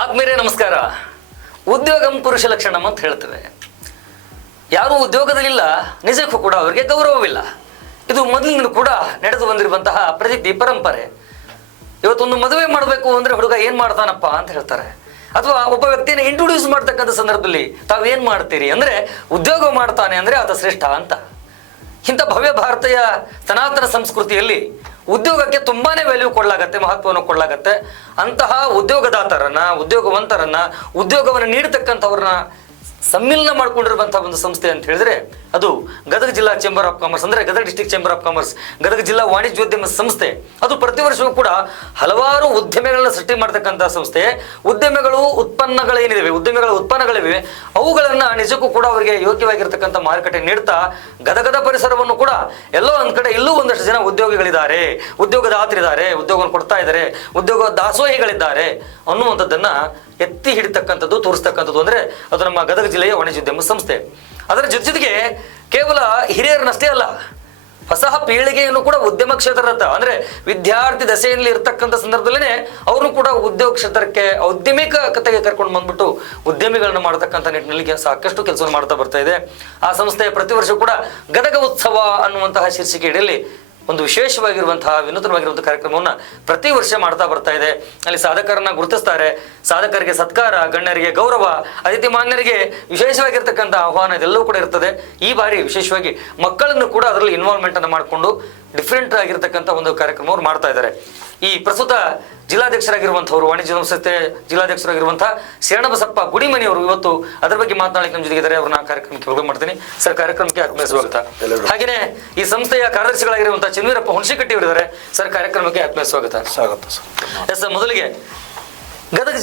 ಆದ್ಮೇಲೆ ನಮಸ್ಕಾರ. ಉದ್ಯೋಗಂ ಪುರುಷ ಲಕ್ಷಣಂ ಅಂತ ಹೇಳ್ತೇವೆ. ಯಾರು ಉದ್ಯೋಗದಲ್ಲಿಲ್ಲ ನಿಜಕ್ಕೂ ಕೂಡ ಅವರಿಗೆ ಗೌರವವಿಲ್ಲ. ಇದು ಮೊದಲಿನಿಂದ ಕೂಡ ನಡೆದು ಬಂದಿರುವಂತಹ ಪ್ರತೀತಿ ಪರಂಪರೆ. ಇವತ್ತೊಂದು ಮದುವೆ ಮಾಡಬೇಕು ಅಂದ್ರೆ ಹುಡುಗ ಏನ್ ಮಾಡ್ತಾನಪ್ಪ ಅಂತ ಹೇಳ್ತಾರೆ, ಅಥವಾ ಒಬ್ಬ ವ್ಯಕ್ತಿಯನ್ನು ಇಂಟ್ರೊಡ್ಯೂಸ್ ಮಾಡ್ತಕ್ಕಂಥ ಸಂದರ್ಭದಲ್ಲಿ ತಾವೇನ್ ಮಾಡ್ತೀರಿ ಅಂದ್ರೆ ಉದ್ಯೋಗ ಮಾಡ್ತಾನೆ ಅಂದ್ರೆ ಆತ ಶ್ರೇಷ್ಠ ಅಂತ. ಇಂಥ ಭವ್ಯ ಭಾರತೀಯ ಸನಾತನ ಸಂಸ್ಕೃತಿಯಲ್ಲಿ ಉದ್ಯೋಗಕ್ಕೆ ತುಂಬಾನೇ ವ್ಯಾಲ್ಯೂ ಕೊಡ್ಲಾಗತ್ತೆ, ಮಹತ್ವವನ್ನು ಕೊಡ್ಲಾಗತ್ತೆ. ಅಂತಹ ಉದ್ಯೋಗದಾತರನ್ನ, ಉದ್ಯೋಗವಂತರನ್ನ, ಉದ್ಯೋಗವನ್ನು ನೀಡತಕ್ಕಂಥವ್ರನ್ನ ಸಮ್ಮಿಲನ ಮಾಡ್ಕೊಂಡಿರುವಂತಹ ಒಂದು ಸಂಸ್ಥೆ ಅಂತ ಹೇಳಿದ್ರೆ ಅದು ಗದಗ ಜಿಲ್ಲಾ ಚೇಂಬರ್ ಆಫ್ ಕಾಮರ್ಸ್, ಅಂದ್ರೆ Gadag district chamber of commerce, Gadag ಜಿಲ್ಲಾ ವಾಣಿಜ್ಯೋದ್ಯಮ ಸಂಸ್ಥೆ. ಅದು ಪ್ರತಿ ವರ್ಷವೂ ಕೂಡ ಹಲವಾರು ಉದ್ಯಮಿಗಳನ್ನ ಸೃಷ್ಟಿ ಮಾಡ್ತಕ್ಕಂಥ ಸಂಸ್ಥೆ. ಉದ್ಯಮಿಗಳು ಉತ್ಪನ್ನಗಳೇನಿವೆ, ಉದ್ಯಮಿಗಳ ಉತ್ಪನ್ನಗಳಿವೆ, ಅವುಗಳನ್ನ ನಿಜಕ್ಕೂ ಕೂಡ ಅವರಿಗೆ ಯೋಗ್ಯವಾಗಿರ್ತಕ್ಕಂಥ ಮಾರುಕಟ್ಟೆ ನೀಡ್ತಾ ಗದಗದ ಪರಿಸರವನ್ನು ಕೂಡ ಎಲ್ಲೋ ಒಂದ್ ಕಡೆ ಇಲ್ಲೂ ಒಂದಷ್ಟು ಜನ ಉದ್ಯೋಗಿಗಳಿದ್ದಾರೆ, ಉದ್ಯೋಗದಾತರಿದ್ದಾರೆ, ಉದ್ಯೋಗವನ್ನು ಕೊಡ್ತಾ ಇದ್ದಾರೆ, ಉದ್ಯೋಗ ದಾಸೋಹಿಗಳಿದ್ದಾರೆ ಅನ್ನುವಂಥದ್ದನ್ನ ಎತ್ತಿ ಹಿಡಿತಕ್ಕಂಥದ್ದು, ತೋರಿಸ್ತಕ್ಕಂಥದ್ದು ಅಂದ್ರೆ ಅದು ನಮ್ಮ ಗದಗ ಜಿಲ್ಲೆಯ ವಾಣಿಜ್ಯೋದ್ಯಮ ಸಂಸ್ಥೆ. ಅದರ ಜೊತೆಗೆ ಕೇವಲ ಹಿರಿಯರನ್ನಷ್ಟೇ ಅಲ್ಲ, ಹೊಸ ಪೀಳಿಗೆಯನ್ನು ಕೂಡ ಉದ್ಯಮ ಕ್ಷೇತ್ರದ ಅಂದ್ರೆ ವಿದ್ಯಾರ್ಥಿ ದಶೆಯಲ್ಲಿ ಇರ್ತಕ್ಕಂಥ ಸಂದರ್ಭದಲ್ಲೇ ಅವ್ರನ್ನು ಕೂಡ ಉದ್ಯೋಗ ಕ್ಷೇತ್ರಕ್ಕೆ ಉದ್ಯಮಿಕತೆಗೆ ಕರ್ಕೊಂಡು ಬಂದ್ಬಿಟ್ಟು ಉದ್ಯಮಿಗಳನ್ನ ಮಾಡತಕ್ಕಂಥ ನಿಟ್ಟಿನಲ್ಲಿ ಸಾಕಷ್ಟು ಕೆಲಸವನ್ನು ಮಾಡ್ತಾ ಬರ್ತಾ ಇದೆ. ಆ ಸಂಸ್ಥೆಯ ಪ್ರತಿ ವರ್ಷ ಕೂಡ ಗದಗ ಉತ್ಸವ ಅನ್ನುವಂತಹ ಶೀರ್ಷಿಕೆ ಅಡಿಯಲ್ಲಿ ಒಂದು ವಿಶೇಷವಾಗಿರುವಂತಹ ವಿನೂತನವಾಗಿರುವಂತಹ ಕಾರ್ಯಕ್ರಮವನ್ನು ಪ್ರತಿ ವರ್ಷ ಮಾಡ್ತಾ ಬರ್ತಾ ಇದೆ. ಅಲ್ಲಿ ಸಾಧಕರನ್ನ ಗುರುತಿಸ್ತಾರೆ, ಸಾಧಕರಿಗೆ ಸತ್ಕಾರ, ಗಣ್ಯರಿಗೆ ಗೌರವ, ಅತಿಥಿ ಮಾನ್ಯರಿಗೆ ವಿಶೇಷವಾಗಿರ್ತಕ್ಕಂಥ ಆಹ್ವಾನ ಇದೆಲ್ಲವೂ ಕೂಡ ಇರ್ತದೆ. ಈ ಬಾರಿ ವಿಶೇಷವಾಗಿ ಮಕ್ಕಳನ್ನು ಕೂಡ ಅದರಲ್ಲಿ ಇನ್ವಾಲ್ವ್ಮೆಂಟ್ ಅನ್ನು ಮಾಡಿಕೊಂಡು ಡಿಫ್ರೆಂಟ್ ಆಗಿರ್ತಕ್ಕಂಥ ಒಂದು ಕಾರ್ಯಕ್ರಮವನ್ನು ಮಾಡ್ತಾ ಇದ್ದಾರೆ. ಈ ಪ್ರಸ್ತುತ ಜಿಲ್ಲಾಧ್ಯಕ್ಷರಾಗಿರುವಂಥವ್ರು, ವಾಣಿಜ್ಯ ಸಂಸ್ಥೆ ಜಿಲ್ಲಾಧ್ಯಕ್ಷರಾಗಿರುವಂತಹ ಶರಣಬಸಪ್ಪ ಗುಡಿಮನಿಯವರು ಇವತ್ತು ಅದರ ಬಗ್ಗೆ ಮಾತನಾಡಲಿಕ್ಕೆ ನಮ್ಮ ಜೊತೆಗಿದ್ದಾರೆ. ಅವ್ರನ್ನ ಕಾರ್ಯಕ್ರಮಕ್ಕೆ ಹೋಗಿ ಮಾಡ್ತೀನಿ ಸರ್. ಕಾರ್ಯಕ್ರಮಕ್ಕೆ ಆತ್ಮೀಯ ಸ್ವಾಗತ. ಹಾಗೇನೆ ಈ ಸಂಸ್ಥೆಯ ಕಾರ್ಯದರ್ಶಿಗಳಾಗಿರುವಂತಹ ಚಿನ್ವೀರಪ್ಪ ಹುಣಸಿಕಟ್ಟಿ ಅವರಿದ್ದಾರೆ ಸರ್. ಕಾರ್ಯಕ್ರಮಕ್ಕೆ ಆತ್ಮೀಯ ಸ್ವಾಗತ. ಸ್ವಾಗತ ಎಸ್ ಸರ್, ಮೊದಲಿಗೆ Gadag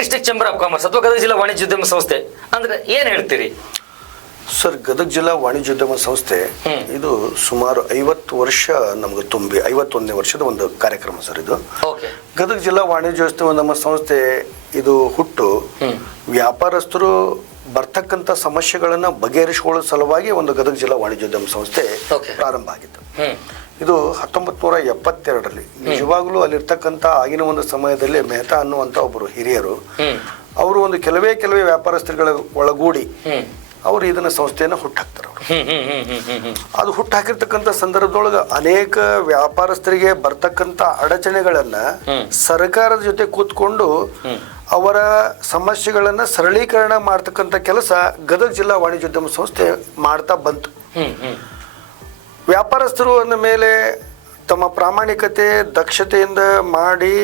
district chamber of commerce ಅಥವಾ ಗದಗ ಜಿಲ್ಲಾ ವಾಣಿಜ್ಯೋದ್ಯಮ ಸಂಸ್ಥೆ ಅಂದ್ರೆ ಏನ್ ಹೇಳ್ತೀರಿ ಸರ್? ಗದಗ ಜಿಲ್ಲಾ ವಾಣಿಜ್ಯೋದ್ಯಮ ಸಂಸ್ಥೆ ಇದು ಸುಮಾರು 50 ವರ್ಷ ನಮ್ಗೆ ತುಂಬಿ 51ನೇ ವರ್ಷದ ಒಂದು ಕಾರ್ಯಕ್ರಮ ಸರ್ ಇದು. ಗದಗ ಜಿಲ್ಲಾ ವಾಣಿಜ್ಯೋದ್ಯಮ ನಮ್ಮ ಸಂಸ್ಥೆ ಇದು ಹುಟ್ಟು ವ್ಯಾಪಾರಸ್ಥರು ಬರ್ತಕ್ಕಂಥ ಸಮಸ್ಯೆಗಳನ್ನ ಬಗೆಹರಿಸಿಕೊಳ್ಳೋ ಸಲುವಾಗಿ ಒಂದು ಗದಗ ಜಿಲ್ಲಾ ವಾಣಿಜ್ಯೋದ್ಯಮ ಸಂಸ್ಥೆ ಪ್ರಾರಂಭ ಆಗಿತ್ತು. ಇದು 1972ರಲ್ಲಿ. ನಿಜವಾಗ್ಲೂ ಅಲ್ಲಿರ್ತಕ್ಕಂಥ ಆಗಿನ ಒಂದು ಸಮಯದಲ್ಲಿ ಮೆಹ್ತಾ ಅನ್ನುವಂಥ ಒಬ್ಬರು ಹಿರಿಯರು ಅವರು ಒಂದು ಕೆಲವೇ ವ್ಯಾಪಾರಸ್ಥರುಗಳ ಒಳಗೂಡಿ ಅವರು ಇದನ್ನ ಸಂಸ್ಥೆಯನ್ನು ಹುಟ್ಟಾಕ್ತಾರೆ. ಅದು ಹುಟ್ಟಾಕಿರ್ತಕ್ಕಂಥ ಸಂದರ್ಭದೊಳಗೆ ಅನೇಕ ವ್ಯಾಪಾರಸ್ಥರಿಗೆ ಬರ್ತಕ್ಕಂಥ ಅಡಚಣೆಗಳನ್ನ ಸರ್ಕಾರದ ಜೊತೆ ಕೂತ್ಕೊಂಡು ಅವರ ಸಮಸ್ಯೆಗಳನ್ನ ಸರಳೀಕರಣ ಮಾಡ್ತಕ್ಕಂಥ ಕೆಲಸ ಗದಗ ಜಿಲ್ಲಾ ವಾಣಿಜ್ಯೋದ್ಯಮ ಸಂಸ್ಥೆ ಮಾಡ್ತಾ ಬಂತು. ವ್ಯಾಪಾರಸ್ಥರು ಅಂದ ಮೇಲೆ ತಮ್ಮ ಪ್ರಾಮಾಣಿಕತೆ ದಕ್ಷತೆಯಿಂದ ಮಾಡಿ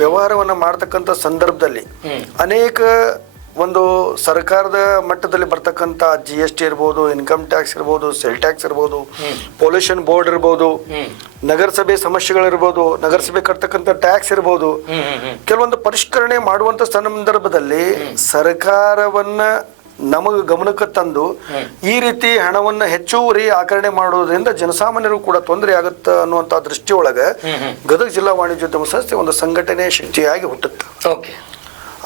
ವ್ಯವಹಾರವನ್ನು ಮಾಡ್ತಕ್ಕಂಥ ಸಂದರ್ಭದಲ್ಲಿ ಅನೇಕ ಒಂದು ಸರ್ಕಾರದ ಮಟ್ಟದಲ್ಲಿ ಬರ್ತಕ್ಕಂಥ GST ಇರ್ಬೋದು, ಇನ್ಕಮ್ ಟ್ಯಾಕ್ಸ್ ಇರ್ಬೋದು, ಸೆಲ್ ಟ್ಯಾಕ್ಸ್ ಇರ್ಬೋದು, ಪೊಲ್ಯೂಷನ್ ಬೋರ್ಡ್ ಇರ್ಬೋದು, ನಗರಸಭೆ ಸಮಸ್ಯೆಗಳಿರ್ಬೋದು, ನಗರಸಭೆ ಕಟ್ತಕ್ಕಂಥ ಟ್ಯಾಕ್ಸ್ ಇರ್ಬೋದು, ಕೆಲವೊಂದು ಪರಿಷ್ಕರಣೆ ಮಾಡುವಂತ ಸಂದರ್ಭದಲ್ಲಿ ಸರ್ಕಾರವನ್ನ ನಮಗೆ ಗಮನಕ್ಕೆ ತಂದು ಈ ರೀತಿ ಹಣವನ್ನ ಹೆಚ್ಚುವರಿ ಆಕರಣೆ ಮಾಡೋದ್ರಿಂದ ಜನಸಾಮಾನ್ಯರು ಕೂಡ ತೊಂದರೆ ಆಗುತ್ತೆ ಅನ್ನುವಂತ ದೃಷ್ಟಿಯೊಳಗೆ ಗದಗ ಜಿಲ್ಲಾ ವಾಣಿಜ್ಯೋದ್ಯಮ ಸಂಸ್ಥೆ ಒಂದು ಸಂಘಟನೆ ಶಕ್ತಿಯಾಗಿ ಹುಟ್ಟುತ್ತೆ.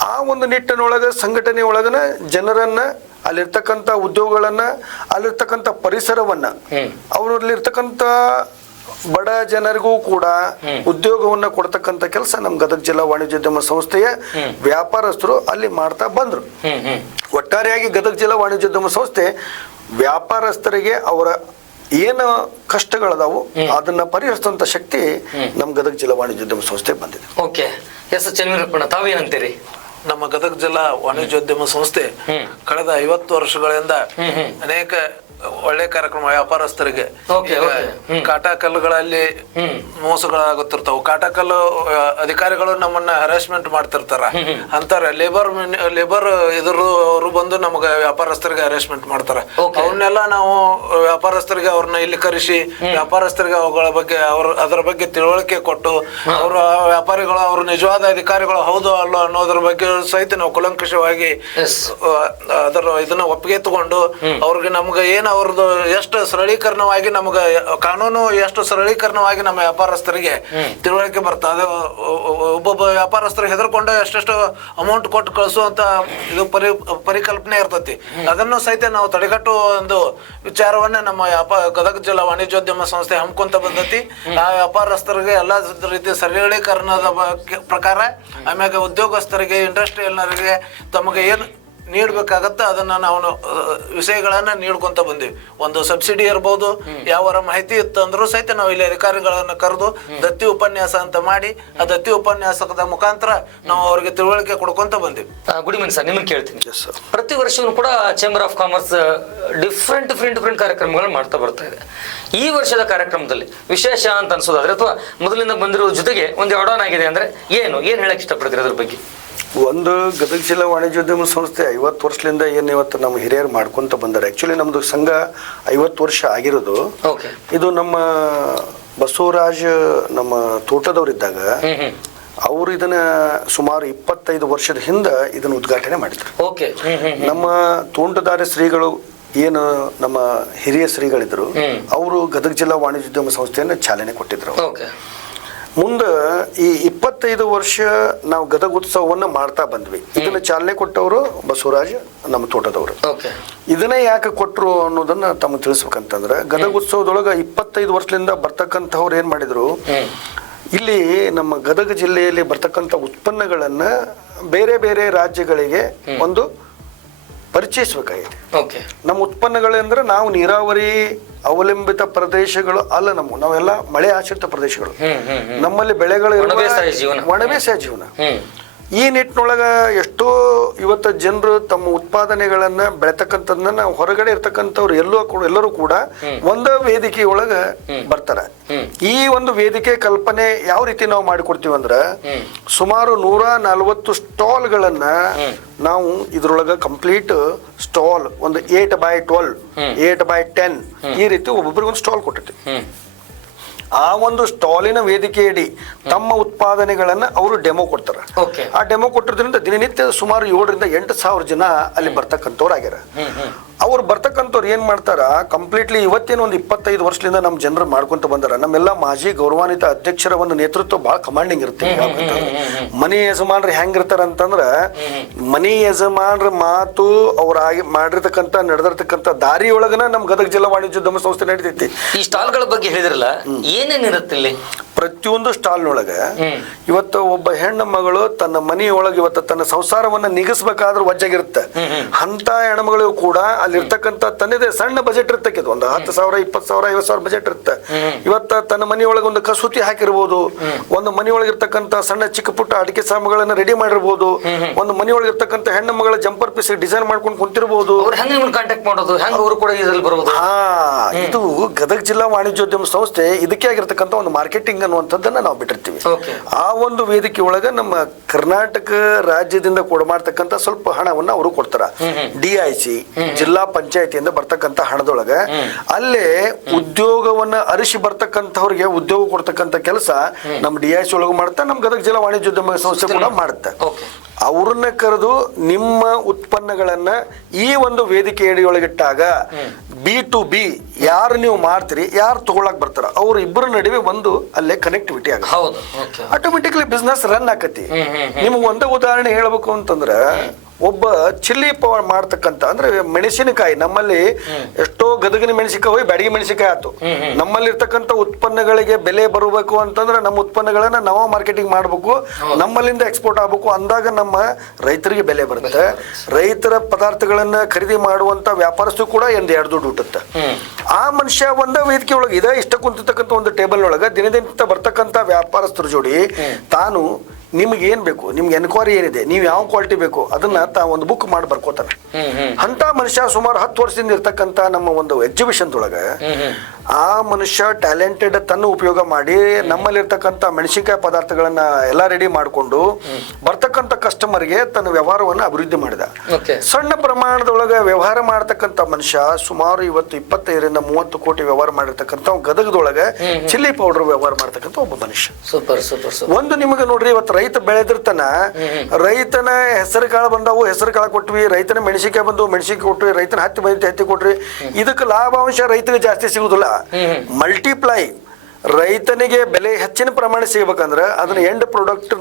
ಆ ಒಂದು ನಿಟ್ಟಿನೊಳಗೆ ಸಂಘಟನೆ ಒಳಗನ ಜನರನ್ನ, ಅಲ್ಲಿರ್ತಕ್ಕಂಥ ಉದ್ಯೋಗಗಳನ್ನ, ಅಲ್ಲಿರ್ತಕ್ಕಂಥ ಪರಿಸರವನ್ನ, ಅವರಲ್ಲಿರ್ತಕ್ಕಂಥ ಬಡ ಜನರಿಗೂ ಕೂಡ ಉದ್ಯೋಗವನ್ನ ಕೊಡ್ತಕ್ಕಂಥ ಕೆಲಸ ನಮ್ಮ ಗದಗ ಜಿಲ್ಲಾ ವಾಣಿಜ್ಯೋದ್ಯಮ ಸಂಸ್ಥೆಯ ವ್ಯಾಪಾರಸ್ಥರು ಅಲ್ಲಿ ಮಾಡ್ತಾ ಬಂದ್ರು. ಒಟ್ಟಾರೆಯಾಗಿ ಗದಗ ಜಿಲ್ಲಾ ವಾಣಿಜ್ಯೋದ್ಯಮ ಸಂಸ್ಥೆ ವ್ಯಾಪಾರಸ್ಥರಿಗೆ ಅವರ ಏನು ಕಷ್ಟಗಳದಾವು ಅದನ್ನ ಪರಿಹರಿಸುವಂತ ಶಕ್ತಿ ನಮ್ಮ ಗದಗ ಜಿಲ್ಲಾ ವಾಣಿಜ್ಯೋದ್ಯಮ ಸಂಸ್ಥೆ ಬಂದಿದೆ. ಓಕೆ ಎಸ್ ಚನ್ನವೀರಪ್ಪಣ್ಣ, ತಾವೇನಂತೀರಿ? ನಮ್ಮ ಗದಗ ಜಿಲ್ಲಾ ವಾಣಿಜ್ಯೋದ್ಯಮ ಸಂಸ್ಥೆ ಕಳೆದ 50 ವರ್ಷಗಳಿಂದ ಅನೇಕ ಒಳ್ಳೆ ಕಾರ್ಯಕ್ರಮ ವ್ಯಾಪಾರಸ್ಥರಿಗೆ ಕಾಟಾಕಲ್ಲುಗಳಲ್ಲಿ ಮೋಸಗಳಾಗುತ್ತಿರ್ತಾವ. ಕಾಟಾಕಲ್ಲು ಅಧಿಕಾರಿಗಳು ನಮ್ಮನ್ನ ಹರಾಸ್ಮೆಂಟ್ ಮಾಡ್ತಿರ್ತಾರ ಅಂತಾರೆ. ಲೇಬರ್ ಅವರು ಬಂದು ನಮಗೆ ವ್ಯಾಪಾರಸ್ಥರಿಗೆ ಹರಾಸ್ಮೆಂಟ್ ಮಾಡ್ತಾರ. ಅವನ್ನೆಲ್ಲ ನಾವು ವ್ಯಾಪಾರಸ್ಥರಿಗೆ ಅವ್ರನ್ನ ಇಲ್ಲಿ ಕರೆಸಿ ವ್ಯಾಪಾರಸ್ಥರಿಗೆ ಅವುಗಳ ಬಗ್ಗೆ ಅದರ ಬಗ್ಗೆ ತಿಳುವಳಿಕೆ ಕೊಟ್ಟು ಅವ್ರ ವ್ಯಾಪಾರಿಗಳು ಅವ್ರ ನಿಜವಾದ ಅಧಿಕಾರಿಗಳು ಹೌದು ಅಲ್ಲೋ ಅನ್ನೋದ್ರ ಬಗ್ಗೆ ಸಹಿತ ನಾವು ಕುಲಂಕಷವಾಗಿ ಅದರ ಇದನ್ನ ಒಪ್ಪಿಗೆ ತಗೊಂಡು ಅವ್ರಿಗೆ ನಮ್ಗೆ ಏನು ಏನ್ ಅವ್ರದ್ದು ಎಷ್ಟು ಸರಳೀಕರಣವಾಗಿ ನಮಗೆ ಕಾನೂನು ಎಷ್ಟು ಸರಳೀಕರಣವಾಗಿ ನಮ್ಮ ವ್ಯಾಪಾರಸ್ಥರಿಗೆ ತಿಳುವಳಿಕೆ ಬರ್ತಾ ಅದು ಒಬ್ಬೊಬ್ಬ ವ್ಯಾಪಾರಸ್ಥರು ಹೆದರ್ಕೊಂಡು ಎಷ್ಟೆಷ್ಟು ಅಮೌಂಟ್ ಕೊಟ್ಟು ಕಳಿಸುವಂತ ಇದು ಪರಿಕಲ್ಪನೆ ಇರ್ತೈತಿ. ಅದನ್ನು ಸಹಿತ ನಾವು ತಡೆಗಟ್ಟುವ ಒಂದು ವಿಚಾರವನ್ನ ನಮ್ಮ ಗದಗ ಜಿಲ್ಲಾ ವಾಣಿಜ್ಯೋದ್ಯಮ ಸಂಸ್ಥೆ ಹಮ್ಕೊಂತ ಬಂದೈತಿ. ಆ ವ್ಯಾಪಾರಸ್ಥರಿಗೆ ಎಲ್ಲಾ ರೀತಿಯ ಸರಳೀಕರಣದ ಪ್ರಕಾರ ಆಮ್ಯಾಗ ಉದ್ಯೋಗಸ್ಥರಿಗೆ ಇಂಡಸ್ಟ್ರಿಯಲ್ನರಿಗೆ ತಮಗೆ ಏನು ನೀಡಬೇಕಾಗತ್ತ ಅದನ್ನ ನಾವು ವಿಷಯಗಳನ್ನ ನೀಡ್ಕೊಂತ ಬಂದಿವಿ. ಒಂದು ಸಬ್ಸಿಡಿ ಇರ್ಬೋದು, ಯಾವ ಮಾಹಿತಿ ಇತ್ತು ಅಂದ್ರೂ ಸಹಿತ ನಾವು ಇಲ್ಲಿ ಅಧಿಕಾರಿಗಳನ್ನ ಕರೆದು ದತ್ತಿ ಉಪನ್ಯಾಸ ಅಂತ ಮಾಡಿ ಆ ದತ್ತಿ ಉಪನ್ಯಾಸಕದ ಮುಖಾಂತರ ನಾವು ಅವ್ರಿಗೆ ತಿಳುವಳಿಕೆ ಕೊಡ್ಕೊಂತ ಬಂದಿವಿ. ಗುಡಿಮನ್ ಸರ್, ನಿಮ್ಮನ್ನು ಕೇಳ್ತೀನಿ. ಪ್ರತಿ ವರ್ಷವೂ ಕೂಡ ಚೇಂಬರ್ ಆಫ್ ಕಾಮರ್ಸ್ ಡಿಫ್ರೆಂಟ್ ಕಾರ್ಯಕ್ರಮಗಳನ್ನ ಮಾಡ್ತಾ ಬರ್ತಾ ಇದೆ. ಈ ವರ್ಷದ ಕಾರ್ಯಕ್ರಮದಲ್ಲಿ ವಿಶೇಷ ಅಂತ ಅನ್ಸೋದಾದ್ರೆ ಅಥವಾ ಮೊದಲಿಂದ ಬಂದಿರೋ ಜೊತೆಗೆ ಒಂದು ಆನ್ ಆಗಿದೆ ಅಂದ್ರೆ ಏನು ಹೇಳಕ್ ಇಷ್ಟಪಡ್ತೀರಿ ಅದ್ರ ಬಗ್ಗೆ? ಒಂದು ಗದಗ ಜಿಲ್ಲಾ ವಾಣಿಜ್ಯೋದ್ಯಮ ಸಂಸ್ಥೆ 50 ವರ್ಷದಿಂದ ಏನು ಇವತ್ತು ನಮ್ಮ ಹಿರಿಯರು ಮಾಡ್ಕೊಂತ ಬಂದಾರೆ. ಆಕ್ಚುಲಿ ನಮ್ದು ಸಂಘ 50 ವರ್ಷ ಆಗಿರೋದು. ಇದು ನಮ್ಮ ಬಸವರಾಜ್ ನಮ್ಮ ತೋಟದವರಿದ್ದಾಗ ಅವರು ಇದನ್ನ ಸುಮಾರು 25 ವರ್ಷದ ಹಿಂದೆ ಇದನ್ನ ಉದ್ಘಾಟನೆ ಮಾಡಿದ್ರು. ನಮ್ಮ ತೋಂಟದಾರ್ಯ ಶ್ರೀಗಳು ಏನು ನಮ್ಮ ಹಿರಿಯ ಶ್ರೀಗಳಿದ್ರು, ಅವರು ಗದಗ ಜಿಲ್ಲಾ ವಾಣಿಜ್ಯೋದ್ಯಮ ಸಂಸ್ಥೆಯನ್ನ ಚಾಲನೆ ಕೊಟ್ಟಿದ್ರು. ಮುಂದೆ ಈ 25 ವರ್ಷ ನಾವು ಗದಗ ಉತ್ಸವವನ್ನ ಮಾಡ್ತಾ ಬಂದ್ವಿ. ಇದನ್ನ ಚಾಲನೆ ಕೊಟ್ಟವರು ಬಸವರಾಜ್ ನಮ್ಮ ತೋಟದವರು. ಇದನ್ನ ಯಾಕೆ ಕೊಟ್ರು ಅನ್ನೋದನ್ನ ತಮಗೆ ತಿಳಿಸ್ಬೇಕಂತಂದ್ರೆ, ಗದಗ ಉತ್ಸವದೊಳಗ 25 ವರ್ಷದಿಂದ ಬರ್ತಕ್ಕಂಥವ್ರು ಏನ್ ಮಾಡಿದ್ರು, ಇಲ್ಲಿ ನಮ್ಮ ಗದಗ ಜಿಲ್ಲೆಯಲ್ಲಿ ಬರ್ತಕ್ಕಂಥ ಉತ್ಪನ್ನಗಳನ್ನ ಬೇರೆ ಬೇರೆ ರಾಜ್ಯಗಳಿಗೆ ಒಂದು ಪರಿಚಯಿಸಬೇಕಾಗಿದೆ. ನಮ್ಮ ಉತ್ಪನ್ನಗಳಂದ್ರೆ ನಾವು ನೀರಾವರಿ ಅವಲಂಬಿತ ಪ್ರದೇಶಗಳು ಅಲ್ಲ, ನಾವೆಲ್ಲ ಮಳೆ ಆಶ್ರಿತ ಪ್ರದೇಶಗಳು. ನಮ್ಮಲ್ಲಿ ಬೆಳೆಗಳು ಒಣಬೇಸಾಯ ಜೀವನ. ಈ ನಿಟ್ಟಿನೊಳಗ ಎಷ್ಟೋ ಇವತ್ತು ಜನರು ತಮ್ಮ ಉತ್ಪಾದನೆಗಳನ್ನ ಬೆಳೆತಕ್ಕಂಥದನ್ನ ಹೊರಗಡೆ ಇರ್ತಕ್ಕಂಥವ್ರು ಎಲ್ಲರೂ ಕೂಡ ಒಂದೇ ವೇದಿಕೆಯೊಳಗ ಬರ್ತಾರ. ಈ ಒಂದು ವೇದಿಕೆ ಕಲ್ಪನೆ ಯಾವ ರೀತಿ ನಾವು ಮಾಡಿಕೊಡ್ತೀವಿ ಅಂದ್ರ, ಸುಮಾರು 140 ಸ್ಟಾಲ್ಗಳನ್ನ ನಾವು ಇದ್ರೊಳಗ ಕಂಪ್ಲೀಟ್ ಸ್ಟಾಲ್ ಒಂದು 8x12 8x10 ಈ ರೀತಿ ಒಬ್ಬೊಬ್ಬರಿಗೆ ಒಂದು ಸ್ಟಾಲ್ ಕೊಟ್ಟಿರ್ತೀವಿ. ಆ ಒಂದು ಸ್ಟಾಲಿನ ವೇದಿಕೆಯಡಿ ತಮ್ಮ ಉತ್ಪಾದನೆಗಳನ್ನ ಅವರು ಡೆಮೋ ಕೊಡ್ತಾರೆ. ಆ ಡೆಮೋ ಕೊಟ್ಟಿರೋದ್ರಿಂದ ದಿನನಿತ್ಯ ಸುಮಾರು 7,000 ರಿಂದ 8,000 ಜನ ಅಲ್ಲಿ ಬರ್ತಕ್ಕಂಥವ್ರು ಆಗ್ಯಾರ. ಅವ್ರು ಬರ್ತಕ್ಕಂಥವ್ರು ಏನ್ ಮಾಡ್ತಾರ, ಕಂಪ್ಲೀಟ್ಲಿ ಇವತ್ತೇನು ಒಂದು 25 ವರ್ಷದಿಂದ ನಮ್ಮ ಜನರು ಮಾಡ್ಕೊಂತ ಬಂದಾರ. ನಮ್ಮೆಲ್ಲ ಮಾಜಿ ಗೌರವಾನ್ವಿತ ಅಧ್ಯಕ್ಷರ ಒಂದು ನೇತೃತ್ವ ಬಹಳ ಕಮಾಂಡಿಂಗ್ ಇರುತ್ತೆ. ಮನಿ ಯಜಮಾನ್ರು ಹೆಂಗಿರ್ತಾರ ಅಂತಂದ್ರ, ಮನಿ ಯಜಮಾನ್ರ ಮಾತು ಅವ್ರಾಗಿ ಮಾಡಿರ್ತಕ್ಕಂಥ ನಡೆದಿರ್ತಕ್ಕಂಥ ದಾರಿಯೊಳಗನ ನಮ್ ಗದಗ ಜಿಲ್ಲಾ ವಾಣಿಜ್ಯೋದ್ಯಮ ಸಂಸ್ಥೆ ನಡೀತೈತಿ. ಈ ಸ್ಟಾಲ್ಗಳ ಬಗ್ಗೆ ಹೇಳಿದ್ರಲ್ಲ, ಏನೇನಿರುತ್ತೆ ಇಲ್ಲಿ? ಪ್ರತಿಯೊಂದು ಸ್ಟಾಲ್ನೊಳಗ ಇವತ್ತು ಒಬ್ಬ ಹೆಣ್ಣು ಮಗಳು ತನ್ನ ಮನೆಯೊಳಗೆ ಇವತ್ತು ತನ್ನ ಸಂಸಾರವನ್ನ ನಿಗಿಸ್ಬೇಕಾದ್ರೂ ವಜ್ಜಾಗಿರುತ್ತೆ. ಅಂತ ಹೆಣ್ಮಗಳಿಗೂ ಕೂಡ ಅಲ್ಲಿರ್ತಕ್ಕಂಥ ತನ್ನದೇ ಸಣ್ಣ ಬಜೆಟ್ ಇರುತ್ತೆ. ಒಂದು 10,000 20,000 50,000 ಬಜೆಟ್ ಇರುತ್ತೆ. ಇವತ್ತ ತನ್ನ ಮನೆಯೊಳಗೆ ಒಂದು ಕಸೂತಿ ಹಾಕಿರ್ಬೋದು, ಒಂದು ಮನೆಯೊಳಗೆ ಇರ್ತಕ್ಕಂಥ ಸಣ್ಣ ಚಿಕ್ಕ ಪುಟ್ಟ ಅಡಿಕೆ ಸಾಮಾನುಗಳನ್ನ ರೆಡಿ ಮಾಡಿರ್ಬೋದು, ಒಂದು ಮನೆಯೊಳಗೆ ಇರ್ತಕ್ಕಂಥ ಹೆಣ್ಣು ಮಗಳ ಜಂಪರ್ ಪೀಸ್ ಡಿಸೈನ್ ಮಾಡ್ಕೊಂಡು ಕುಂತಿರ್ಬೋದು. ಕಾಂಟ್ಯಾಕ್ಟ್ ಮಾಡೋದು ಹೆಂಗ್, ಅವರು ಕೂಡ ಇದ್ರಲ್ಲಿ ಬರೋದು. ಇದು ಗದಗ ಜಿಲ್ಲಾ ವಾಣಿಜ್ಯೋದ್ಯಮ ಸಂಸ್ಥೆ ಇದಕ್ಕೆ ಆಗಿರ್ತಕ್ಕಂಥ ಒಂದು ಮಾರ್ಕೆಟಿಂಗ್ ಅನ್ನುವಂಥದ್ದನ್ನ ನಾವು ಬಿಟ್ಟಿರ್ತೀವಿ. ಆ ಒಂದು ವೇದಿಕೆ ಒಳಗ ನಮ್ಮ ಕರ್ನಾಟಕ ರಾಜ್ಯದಿಂದ ಕೊಡಮಾಡ್ತಕ್ಕಂಥ ಸ್ವಲ್ಪ ಹಣವನ್ನ ಅವರು ಕೊಡ್ತಾರ. DIC ಜಿಲ್ಲಾ ಪಂಚಾಯತಿಯಿಂದ ಬರ್ತಕ್ಕಂಥ ಹಣದೊಳಗ ಅಲ್ಲೇ ಉದ್ಯೋಗವನ್ನ ಅರಿಸಿ ಬರ್ತಕ್ಕಂಥವ್ರಿಗೆ ಉದ್ಯೋಗ ಕೊಡ್ತಕ್ಕಂಥ ಕೆಲಸ ನಮ್ಮ DIC ಒಳಗ ಮಾಡ್ತಾ, ನಮ್ಮ ಗದಗ ಜಿಲ್ಲಾ ವಾಣಿಜ್ಯೋದ್ಯಮ ಸಂಸ್ಥೆ ಕೂಡ ಮಾಡುತ್ತೆ. ಅವ್ರನ್ನ ಕರೆದು ನಿಮ್ಮ ಉತ್ಪನ್ನಗಳನ್ನ ಈ ಒಂದು ವೇದಿಕೆ ಅಡಿಯೊಳಗಿಟ್ಟಾಗ B2B ಯಾರು ನೀವು ಮಾಡ್ತೀರಿ, ಯಾರು ತಗೊಳಕ್ ಬರ್ತಾರ, ಅವ್ರ ಇಬ್ಬರ ನಡುವೆ ಒಂದು ಅಲ್ಲೇ ಕನೆಕ್ಟಿವಿಟಿ ಆಗುತ್ತೆ. ಆಟೋಮೆಟಿಕ್ಲಿ ಬಿಸ್ನೆಸ್ ರನ್ ಆಕತಿ. ನಿಮ್ಗೆ ಒಂದೇ ಉದಾಹರಣೆ ಹೇಳ್ಬೇಕು ಅಂತಂದ್ರ, ಒಬ್ಬ ಚಿಲ್ಲಿ ಮಾಡ್ತಕ್ಕಂಥ ಅಂದ್ರೆ ಮೆಣಸಿನಕಾಯಿ, ನಮ್ಮಲ್ಲಿ ಎಷ್ಟೋ ಗದಗಿನ ಮೆಣಸಿನಕಾಯಿ ಬ್ಯಾಡಗಿ ಮೆಣಸಿನಕಾಯಿ ಆಯ್ತು. ನಮ್ಮಲ್ಲಿ ಇರ್ತಕ್ಕಂಥ ಉತ್ಪನ್ನಗಳಿಗೆ ಬೆಲೆ ಬರಬೇಕು ಅಂತಂದ್ರೆ ನಮ್ಮ ಉತ್ಪನ್ನಗಳನ್ನ ನಾವು ಮಾರ್ಕೆಟಿಂಗ್ ಮಾಡ್ಬೇಕು, ನಮ್ಮಲ್ಲಿಂದ ಎಕ್ಸ್ಪೋರ್ಟ್ ಆಗ್ಬೇಕು ಅಂದಾಗ ನಮ್ಮ ರೈತರಿಗೆ ಬೆಲೆ ಬರುತ್ತೆ. ರೈತರ ಪದಾರ್ಥಗಳನ್ನ ಖರೀದಿ ಮಾಡುವಂತ ವ್ಯಾಪಾರಸ್ಥರು ಕೂಡ ಎರಡು ದುಡ್ಡು ಹುಟ್ಟುತ್ತೆ. ಆ ಮನುಷ್ಯ ಒಂದೇ ವೇದಿಕೆ ಒಳಗೆ ಇದೆ, ಇಷ್ಟ ಕುಂತಿರ್ತಕ್ಕಂಥ ಒಂದು ಟೇಬಲ್ ಒಳಗ ದಿನದಿಂದ ಬರ್ತಕ್ಕಂಥ ವ್ಯಾಪಾರಸ್ಥರ ಜೋಡಿ ತಾನು ನಿಮ್ಗೆ ಏನ್ ಬೇಕು, ನಿಮ್ಗೆ ಎನ್ಕ್ವೈರಿ ಏನಿದೆ, ನೀವು ಯಾವ ಕ್ವಾಲಿಟಿ ಬೇಕು ಅದನ್ನ ಒಂದು ಬುಕ್ ಮಾಡಿ ಬರ್ಕೋತಾನೆ. ಅಂತ ಮನುಷ್ಯ ಸುಮಾರು 10 ವರ್ಷದಿಂದ ಇರ್ತಕ್ಕಂಥ ನಮ್ಮ ಒಂದು ಎಕ್ಸಿಬಿಷನ್ ಒಳಗ ಆ ಮನುಷ್ಯ ಟ್ಯಾಲೆಂಟೆಡ್ ತನ್ನ ಉಪಯೋಗ ಮಾಡಿ ನಮ್ಮಲ್ಲಿ ಇರ್ತಕ್ಕಂಥ ಮೆಣಸಿನಕಾಯಿ ಪದಾರ್ಥಗಳನ್ನ ಎಲ್ಲ ರೆಡಿ ಮಾಡಿಕೊಂಡು ಬರ್ತಕ್ಕಂಥ ಕಸ್ಟಮರ್ ಕಸ್ಟಮರ್ಗೆ ತನ್ನ ವ್ಯವಹಾರವನ್ನು ಅಭಿವೃದ್ಧಿ ಮಾಡಿದ. ಓಕೆ. ಸಣ್ಣ ಪ್ರಮಾಣದೊಳಗೆ ವ್ಯವಹಾರ ಮಾಡತಕ್ಕಂಥ ಮನುಷ್ಯ ಸುಮಾರು ಇವತ್ತು 25ರಿಂದ 30 ಕೋಟಿ ವ್ಯವಹಾರ ಮಾಡಿರ್ತಕ್ಕಂಥ ಗದಗದೊಳಗೆ ಚಿಲ್ಲಿ ಪೌಡರ್ ವ್ಯವಹಾರ ಮಾಡ್ತಕ್ಕಂಥ ಒಬ್ಬ ಮನುಷ್ಯ. Super super super. ಒಂದು ನಿಮಗೆ ನೋಡ್ರಿ, ಇವತ್ತು ರೈತ ಬೆಳೆದಿರ್ತಾನ, ರೈತನ ಹೆಸರು ಕಾಳು ಬಂದವು, ಹೆಸರು ಕಾಳು ಕೊಟ್ವಿ, ರೈತನ ಮೆಣಸಿಕಾಯಿ ಬಂದು ಮೆಣಸಿಕಾಯಿ ಕೊಟ್ವಿ, ರೈತನ ಹತ್ತಿ ಬಂದಿತ್ತು ಹತ್ತಿ ಕೊಟ್ರಿ. ಇದಕ್ಕೆ ಲಾಭಾಂಶ ರೈತರಿಗೆ ಜಾಸ್ತಿ ಸಿಗುದಿಲ್ಲ. ಮಲ್ಟಿಪ್ಲೈ ರೈತನಿಗೆ ಬೆಲೆ ಹೆಚ್ಚಿನ ಪ್ರಮಾಣ ಸಿಗಬೇಕಂದ್ರೆ ಅದನ್ನ ಎಂಡ್ ಪ್ರಾಡಕ್ಟ್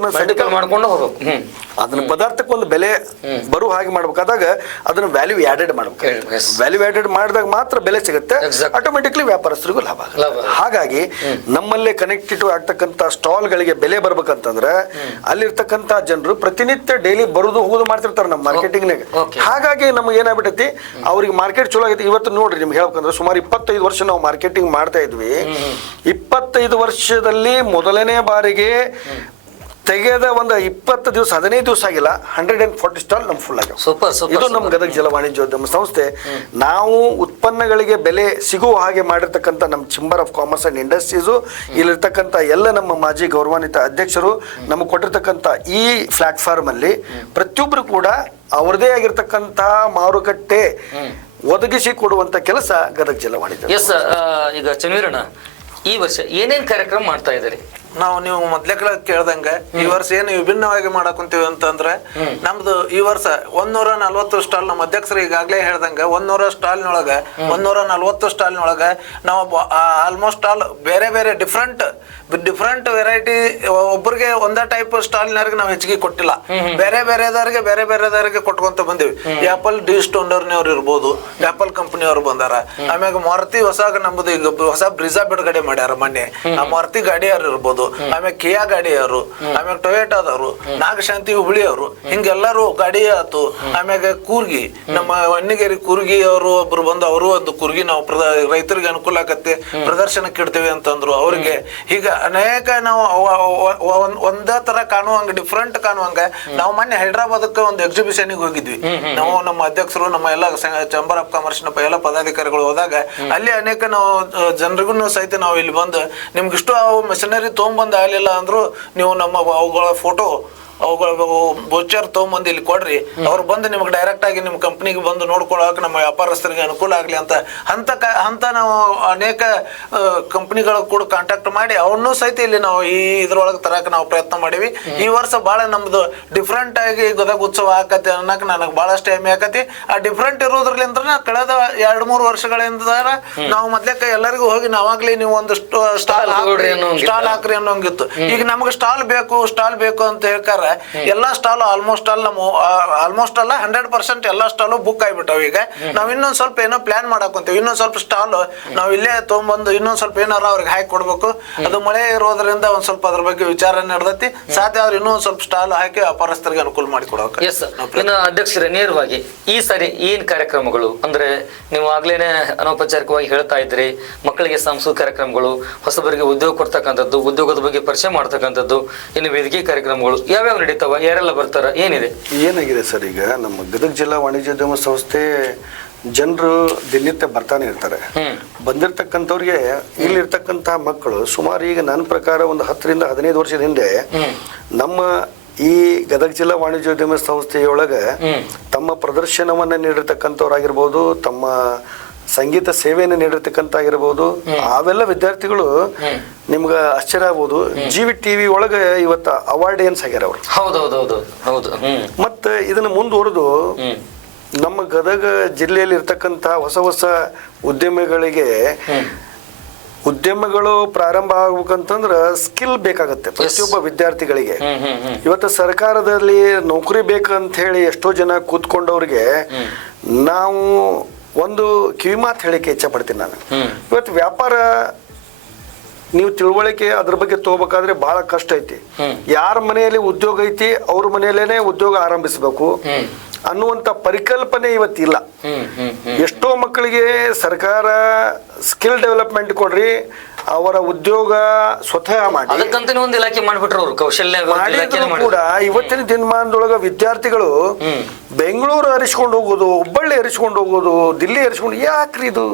ಮಾಡ್ಕೊಂಡು ಹೋಗ್ಬೇಕು. ಅದನ್ನ ಪದಾರ್ಥಕ್ಕೆ ಒಂದು ಬೆಲೆ ಬರುವ ಹಾಗೆ ಮಾಡ್ಬೇಕಾದಾಗ ಅದನ್ನ ವ್ಯಾಲ್ಯೂ ಆಡೆಡ್ ಮಾಡ್ಬೇಕು. ವ್ಯಾಲ್ಯೂ ಆಡೆಡ್ ಮಾಡಿದಾಗ ಮಾತ್ರ ಬೆಲೆ ಸಿಗುತ್ತೆ, ಆಟೋಮೆಟಿಕ್ಲಿ ವ್ಯಾಪಾರಸ್ಥರಿಗೂ ಲಾಭ ಆಗುತ್ತೆ. ಹಾಗಾಗಿ ನಮ್ಮಲ್ಲೇ ಕನೆಕ್ಟೆಡ್ ಆಗ್ತಕ್ಕಂಥ ಸ್ಟಾಲ್ಗಳಿಗೆ ಬೆಲೆ ಬರ್ಬೇಕಂತಂದ್ರೆ ಅಲ್ಲಿರ್ತಕ್ಕಂಥ ಜನರು ಪ್ರತಿನಿತ್ಯ ಡೈಲಿ ಬರುದು ಹೋಗುದು ಮಾಡ್ತಿರ್ತಾರೆ ನಮ್ಮ ಮಾರ್ಕೆಟಿಂಗ್ನಾಗ. ಹಾಗಾಗಿ ನಮ್ಗೆ ಏನಾಗ್ಬಿಟ್ಟೈತಿ, ಅವ್ರಿಗೆ ಮಾರ್ಕೆಟ್ ಚಲೋ ಆಗೈತಿ. ಇವತ್ತು ನೋಡ್ರಿ ನಿಮ್ಗೆ ಹೇಳ್ಬೇಕಂದ್ರೆ ಸುಮಾರು 25 ವರ್ಷ ನಾವು ಮಾರ್ಕೆಟಿಂಗ್ ಮಾಡ್ತಾ ಇದ್ವಿ. 25 ವರ್ಷದಲ್ಲಿ ಮೊದಲನೇ ಬಾರಿಗೆ ತೆಗೆದ ಒಂದು 20 ದಿವಸ 15 ದಿವಸ ಆಗಿಲ್ಲ, 140 ಸ್ಟಾಲ್ ನಮ್ ಫುಲ್ ಆಗ್ಯಾವ. ಇದು ನಮ್ಮ ಗದಗ ಜಿಲ್ಲಾ ವಾಣಿಜ್ಯೋದ್ಯಮ ಸಂಸ್ಥೆ. ನಾವು ಉತ್ಪನ್ನಗಳಿಗೆ ಬೆಲೆ ಸಿಗುವ ಹಾಗೆ ಮಾಡಿರ್ತಕ್ಕಂಥ ನಮ್ಮ chamber of commerce and industries, ಇಲ್ಲಿರ್ತಕ್ಕಂಥ ಎಲ್ಲ ನಮ್ಮ ಮಾಜಿ ಗೌರವಾನ್ವಿತ ಅಧ್ಯಕ್ಷರು ನಮಗೆ ಕೊಟ್ಟಿರ್ತಕ್ಕಂಥ ಈ ಪ್ಲಾಟ್ಫಾರ್ಮ್ ಅಲ್ಲಿ ಪ್ರತಿಯೊಬ್ಬರು ಕೂಡ ಅವರದೇ ಆಗಿರ್ತಕ್ಕಂಥ ಮಾರುಕಟ್ಟೆ ಒದಗಿಸಿ ಕೊಡುವಂತ ಕೆಲಸ ಗದಗ ಜಿಲ್ಲಾ ವಾಣಿಜ್ಯ. ಎಸ್, ಈಗ ಚನ್ನವೀರಣ್ಣ, ಈ ವರ್ಷ ಏನೇನ್ ಕಾರ್ಯಕ್ರಮ ಮಾಡ್ತಾ ಇದ್ದೀರಿ? ನೀವು ಮೊದ್ಲೇ ಕೇಳ್ದಂಗ ಈ ವರ್ಷ ಏನು ವಿಭಿನ್ನವಾಗಿ ಮಾಡಾಕುಂತೀವಿ ಅಂತಂದ್ರೆ, ನಮ್ದು ಈ ವರ್ಷ 140 ಸ್ಟಾಲ್, ನಮ್ಮ ಅಧ್ಯಕ್ಷರು ಈಗಾಗಲೇ ಹೇಳ್ದಂಗ 100 ಸ್ಟಾಲ್ನೊಳಗ 140 ಸ್ಟಾಲ್ನೊಳಗ ನಾವು ಆಲ್ಮೋಸ್ಟ್ ಆಲ್ ಬೇರೆ ಬೇರೆ ಡಿಫ್ರೆಂಟ್ ವೆರೈಟಿ, ಒಬ್ಬರಿಗೆ ಒಂದೇ ಟೈಪ್ ಸ್ಟಾಲ್ನವ್ರಿಗೆ ನಾವು ಹೆಚ್ಚಿಗೆ ಕೊಟ್ಟಿಲ್ಲ. ಬೇರೆ ಬೇರೆದವ್ರಿಗೆ ಕೊಟ್ಕೊಂತ ಬಂದಿವಿ. ಆಪಲ್ ಡಿ ಸ್ಟೋನರ್ನವ್ರು ಇರ್ಬೋದು, ಆಪಲ್ ಕಂಪನಿಯವ್ರು ಬಂದಾರ. ಆಮ್ಯಾಗ ಮಾರುತಿ ನಮ್ದು ಈಗ ಹೊಸ ಬ್ರಿಜಾ ಬಿಡುಗಡೆ ಮಾಡ್ಯಾರ ಮೊನ್ನೆ. ಆ ಮಾರುತಿ ಗಾಡಿಯವ್ರು ಇರ್ಬೋದು, ಆಮ್ಯಾಗ ಕಿಯಾ ಗಾಡಿಯವರು, ಆಮ್ಯಾಗ ಟೊಯೋಟಾದವರು, ನಾಗಶಾಂತಿ ಹುಬ್ಳಿ ಅವರು, ಹಿಂಗೆಲ್ಲರೂ ಗಾಡಿ ಆತು. ಆಮ್ಯಾಗ ಕೂರ್ಗಿ, ನಮ್ಮ ಅಣ್ಣಿಗೇರಿ ಕೂರ್ಗಿ ಅವರು ಒಬ್ರು ಬಂದು ಅವರು ಒಂದು ಕೂರ್ಗಿ ನಾವು ರೈತರಿಗೆ ಅನುಕೂಲ ಆಗತ್ತೆ ಪ್ರದರ್ಶನಕ್ಕೆ ಇಡ್ತೇವೆ ಅಂತಂದ್ರು. ಅವ್ರಿಗೆ ಹೀಗ ಅನೇಕ ನಾವು ಒಂದೇ ತರ ಕಾಣುವಂಗ, ಡಿಫ್ರೆಂಟ್ ಕಾಣುವಂಗ ನಾವು ಮೊನ್ನೆ ಹೈದ್ರಾಬಾದಕ್ಕೆ ಒಂದು ಎಕ್ಸಿಬಿಷನ್ ಹೋಗಿದ್ವಿ. ನಾವು ನಮ್ಮ ಅಧ್ಯಕ್ಷರು, ನಮ್ಮ ಎಲ್ಲ ಚೇಂಬರ್ ಆಫ್ ಕಾಮರ್ಸ್ ಎಲ್ಲ ಪದಾಧಿಕಾರಿಗಳು ಹೋದಾಗ ಅಲ್ಲಿ ಅನೇಕ ನಾವು ಜನರಿಗೂ ಸಹಿತ ನಾವು ಇಲ್ಲಿ ಬಂದು ನಿಮ್ಗಿಷ್ಟು ಮೆಷಿನರಿ ತೊಗೊಂಬಂದು ಆಗಲಿಲ್ಲ ಅಂದ್ರು ನೀವು ನಮ್ಮ ಅವುಗಳ ಫೋಟೋ, ಅವುಗಳ ಬೋಚರ್ ತೊಗೊಂಬಂದು ಇಲ್ಲಿ ಕೊಡ್ರಿ, ಅವ್ರು ಬಂದು ನಿಮ್ಗೆ ಡೈರೆಕ್ಟ್ ಆಗಿ ನಿಮ್ಮ ಕಂಪ್ನಿಗೆ ಬಂದು ನೋಡ್ಕೊಳಕ್ ನಮ್ಮ ವ್ಯಾಪಾರಸ್ಥರಿಗೆ ಅನುಕೂಲ ಆಗ್ಲಿ ಅಂತ ನಾವು ಅನೇಕ ಕಂಪ್ನಿಗಳ ಕೂಡ ಕಾಂಟ್ಯಾಕ್ಟ್ ಮಾಡಿ ಅವನ್ನೂ ಸಹಿತ ಇಲ್ಲಿ ನಾವು ಈ ಇದ್ರೊಳಗೆ ತರಕ ನಾವು ಪ್ರಯತ್ನ ಮಾಡೀವಿ. ಈ ವರ್ಷ ಬಹಳ ನಮ್ದು ಡಿಫ್ರೆಂಟ್ ಆಗಿ ಗದಗ ಉತ್ಸವ ಆಕತಿ ಅನ್ನಕ್ ನನಗೆ ಬಹಳಷ್ಟು ಹೆಮ್ಮೆ ಆಕತಿ. ಆ ಡಿಫ್ರೆಂಟ್ ಇರೋದ್ರಲ್ಲಿಂದ್ರ ಕಳೆದ 2-3 ವರ್ಷಗಳಿಂದ ನಾವು ಮೊದ್ಲೇಕ ಎಲ್ಲರಿಗೂ ಹೋಗಿ ನಾವಾಗ್ಲಿ ನೀವು ಒಂದು ಸ್ಟಾಲ್ ಹಾಕ್ರಿ ಅನ್ನೋಂಗಿತ್ತು. ಈಗ ನಮ್ಗೆ ಸ್ಟಾಲ್ ಬೇಕು ಅಂತ ಹೇಳ್ಕಾರ ಎಲ್ಲಾ ಸ್ಟಾಲ್ ಆಲ್ಮೋಸ್ಟ್ ಅಲ್ಲ 100% ಎಲ್ಲಾ ಸ್ಟಾಲು ಬುಕ್ ಆಗಿಬಿಟ್ಟಾವ. ಈಗ ನಾವ್ ಇನ್ನೊಂದ್ ಸ್ವಲ್ಪ ಏನೋ ಪ್ಲಾನ್ ಮಾಡಾಕೊಂತೀವಿ, ಇನ್ನೊಂದ್ ಸ್ವಲ್ಪ ಸ್ಟಾಲ್ ನಾವ್ ಇಲ್ಲೇ ತಗೊಂಡ್ಬಂದು ಇನ್ನೊಂದ್ ಸ್ವಲ್ಪ ಏನಾರ ಅವ್ರಿಗೆ ಹಾಕಿ ಕೊಡ್ಬೇಕು. ಅದು ಮಳೆ ಇರೋದ್ರಿಂದ ಒಂದ್ ಸ್ವಲ್ಪ ಅದ್ರ ಬಗ್ಗೆ ವಿಚಾರ ನಡೆದೈತಿ. ಸಾಧ್ಯ ಆದ್ರೆ ಇನ್ನೊಂದ್ ಸ್ವಲ್ಪ ಸ್ಟಾಲ್ ಹಾಕಿ ವ್ಯಾಪಾರಸ್ಥರಿಗೆ ಅನುಕೂಲ ಮಾಡಿ ಕೊಡಬೇಕು. ಅಧ್ಯಕ್ಷರೇ, ನೇರವಾಗಿ ಈ ಸಾರಿ ಏನ್ ಕಾರ್ಯಕ್ರಮಗಳು ಅಂದ್ರೆ, ನೀವು ಆಗ್ಲೇನೆ ಅನೌಪಚಾರಿಕವಾಗಿ ಹೇಳ್ತಾ ಇದ್ರಿ, ಮಕ್ಕಳಿಗೆ ಸಾಂಸ್ಕೃತಿಕ ಕಾರ್ಯಕ್ರಮಗಳು, ಹೊಸಬರಿಗೆ ಉದ್ಯೋಗ ಕೊಡ್ತಕ್ಕಂಥದ್ದು, ಉದ್ಯೋಗದ ಬಗ್ಗೆ ಪರಿಚಯ ಮಾಡ್ತಕ್ಕಂಥದ್ದು, ಇನ್ನು ವೇದಿಕೆ ಕಾರ್ಯಕ್ರಮಗಳು ಯಾವ್ಯಾವ ನಡೀತಾವ, ಯಾರೆಲ್ಲ ಬರ್ತಾರ, ಏನಾಗಿದೆ ಸರ್? ಈಗ ನಮ್ಮ ಗದಗ ಜಿಲ್ಲಾ ವಾಣಿಜ್ಯೋದ್ಯಮ ಸಂಸ್ಥೆ ಜನರು ದಿನನಿತ್ಯ ಬರ್ತಾನೆ ಇರ್ತಾರೆ. ಬಂದಿರ್ತಕ್ಕಂಥವ್ರಿಗೆ ಇಲ್ಲಿರ್ತಕ್ಕಂತಹ ಮಕ್ಕಳು ಸುಮಾರು ಈಗ ನನ್ನ ಪ್ರಕಾರ ಒಂದು 10ರಿಂದ 15 ವರ್ಷದ ಹಿಂದೆ ನಮ್ಮ ಈ ಗದಗ ಜಿಲ್ಲಾ ವಾಣಿಜ್ಯೋದ್ಯಮ ಸಂಸ್ಥೆಯೊಳಗೆ ತಮ್ಮ ಪ್ರದರ್ಶನವನ್ನ ನೀಡಿರ್ತಕ್ಕಂಥವ್ರಾಗಿರ್ಬೋದು, ತಮ್ಮ ಸಂಗೀತ ಸೇವೆಯನ್ನು ನೀಡಿರ್ತಕ್ಕಂಥ ಆಗಿರ್ಬೋದು, ಅವೆಲ್ಲ ವಿದ್ಯಾರ್ಥಿಗಳು ನಿಮ್ಗ ಆಶ್ಚರ್ಯ ಆಗ್ಬೋದು, ಜಿವಿ ಟಿವಿ ಒಳಗೆ ಇವತ್ತು ಅವಾರ್ಡಿಯನ್ಸ್ ಆಗ್ಯಾರ ಅವರು. ಹೌದು. ಮತ್ತೆ ಇದನ್ನ ಮುಂದುವರೆದು ನಮ್ಮ ಗದಗ ಜಿಲ್ಲೆಯಲ್ಲಿ ಇರ್ತಕ್ಕಂಥ ಹೊಸ ಉದ್ಯಮಗಳು ಪ್ರಾರಂಭ ಆಗ್ಬೇಕಂತಂದ್ರ ಸ್ಕಿಲ್ ಬೇಕಾಗತ್ತೆ ಪ್ರತಿಯೊಬ್ಬ ವಿದ್ಯಾರ್ಥಿಗಳಿಗೆ. ಇವತ್ತು ಸರ್ಕಾರದಲ್ಲಿ ನೌಕರಿ ಬೇಕಂತ ಹೇಳಿ ಎಷ್ಟೋ ಜನ ಕೂತ್ಕೊಂಡವ್ರಿಗೆ ನಾವು ಒಂದು ಕಿವಿಮಾತು ಹೇಳಿಕೆ ಇಚ್ಛೆ ಪಡ್ತೀನಿ ನಾನು. ಇವತ್ತು ವ್ಯಾಪಾರ ನೀವು ತಿಳುವಳಿಕೆ ಅದ್ರ ಬಗ್ಗೆ ತಗೋಬೇಕಾದ್ರೆ ಬಹಳ ಕಷ್ಟ ಐತಿ. ಯಾರ ಮನೆಯಲ್ಲಿ ಉದ್ಯೋಗ ಐತಿ ಅವ್ರ ಮನೆಯಲ್ಲೇನೆ ಉದ್ಯೋಗ ಆರಂಭಿಸಬೇಕು ಅನ್ನುವಂತ ಪರಿಕಲ್ಪನೆ ಇವತ್ತಿಲ್ಲ. ಎಷ್ಟೋ ಮಕ್ಕಳಿಗೆ ಸರ್ಕಾರ ಸ್ಕಿಲ್ ಡೆವಲಪ್ಮೆಂಟ್ ಕೊಡ್ರಿ, ಅವರ ಉದ್ಯೋಗ ಸ್ವತಃ ಮಾಡಿ ಒಂದು ಇಲಾಖೆ ಮಾಡ್ಬಿಟ್ರು ಅವರು, ಕೌಶಲ್ಯ ಕೂಡ ಇವತ್ತಿನ ದಿನಮಾನದೊಳಗ ವಿದ್ಯಾರ್ಥಿಗಳು ಬೆಂಗಳೂರು ಹರಿಸ್ಕೊಂಡು ಹೋಗೋದು, ಹುಬ್ಬಳ್ಳಿ ಹರಿಸ್ಕೊಂಡು ಹೋಗೋದು, ದಿಲ್ಲಿ ಹರಿಸ್ಕೊಂಡು, ಯಾಕ್ರಿ ಇದು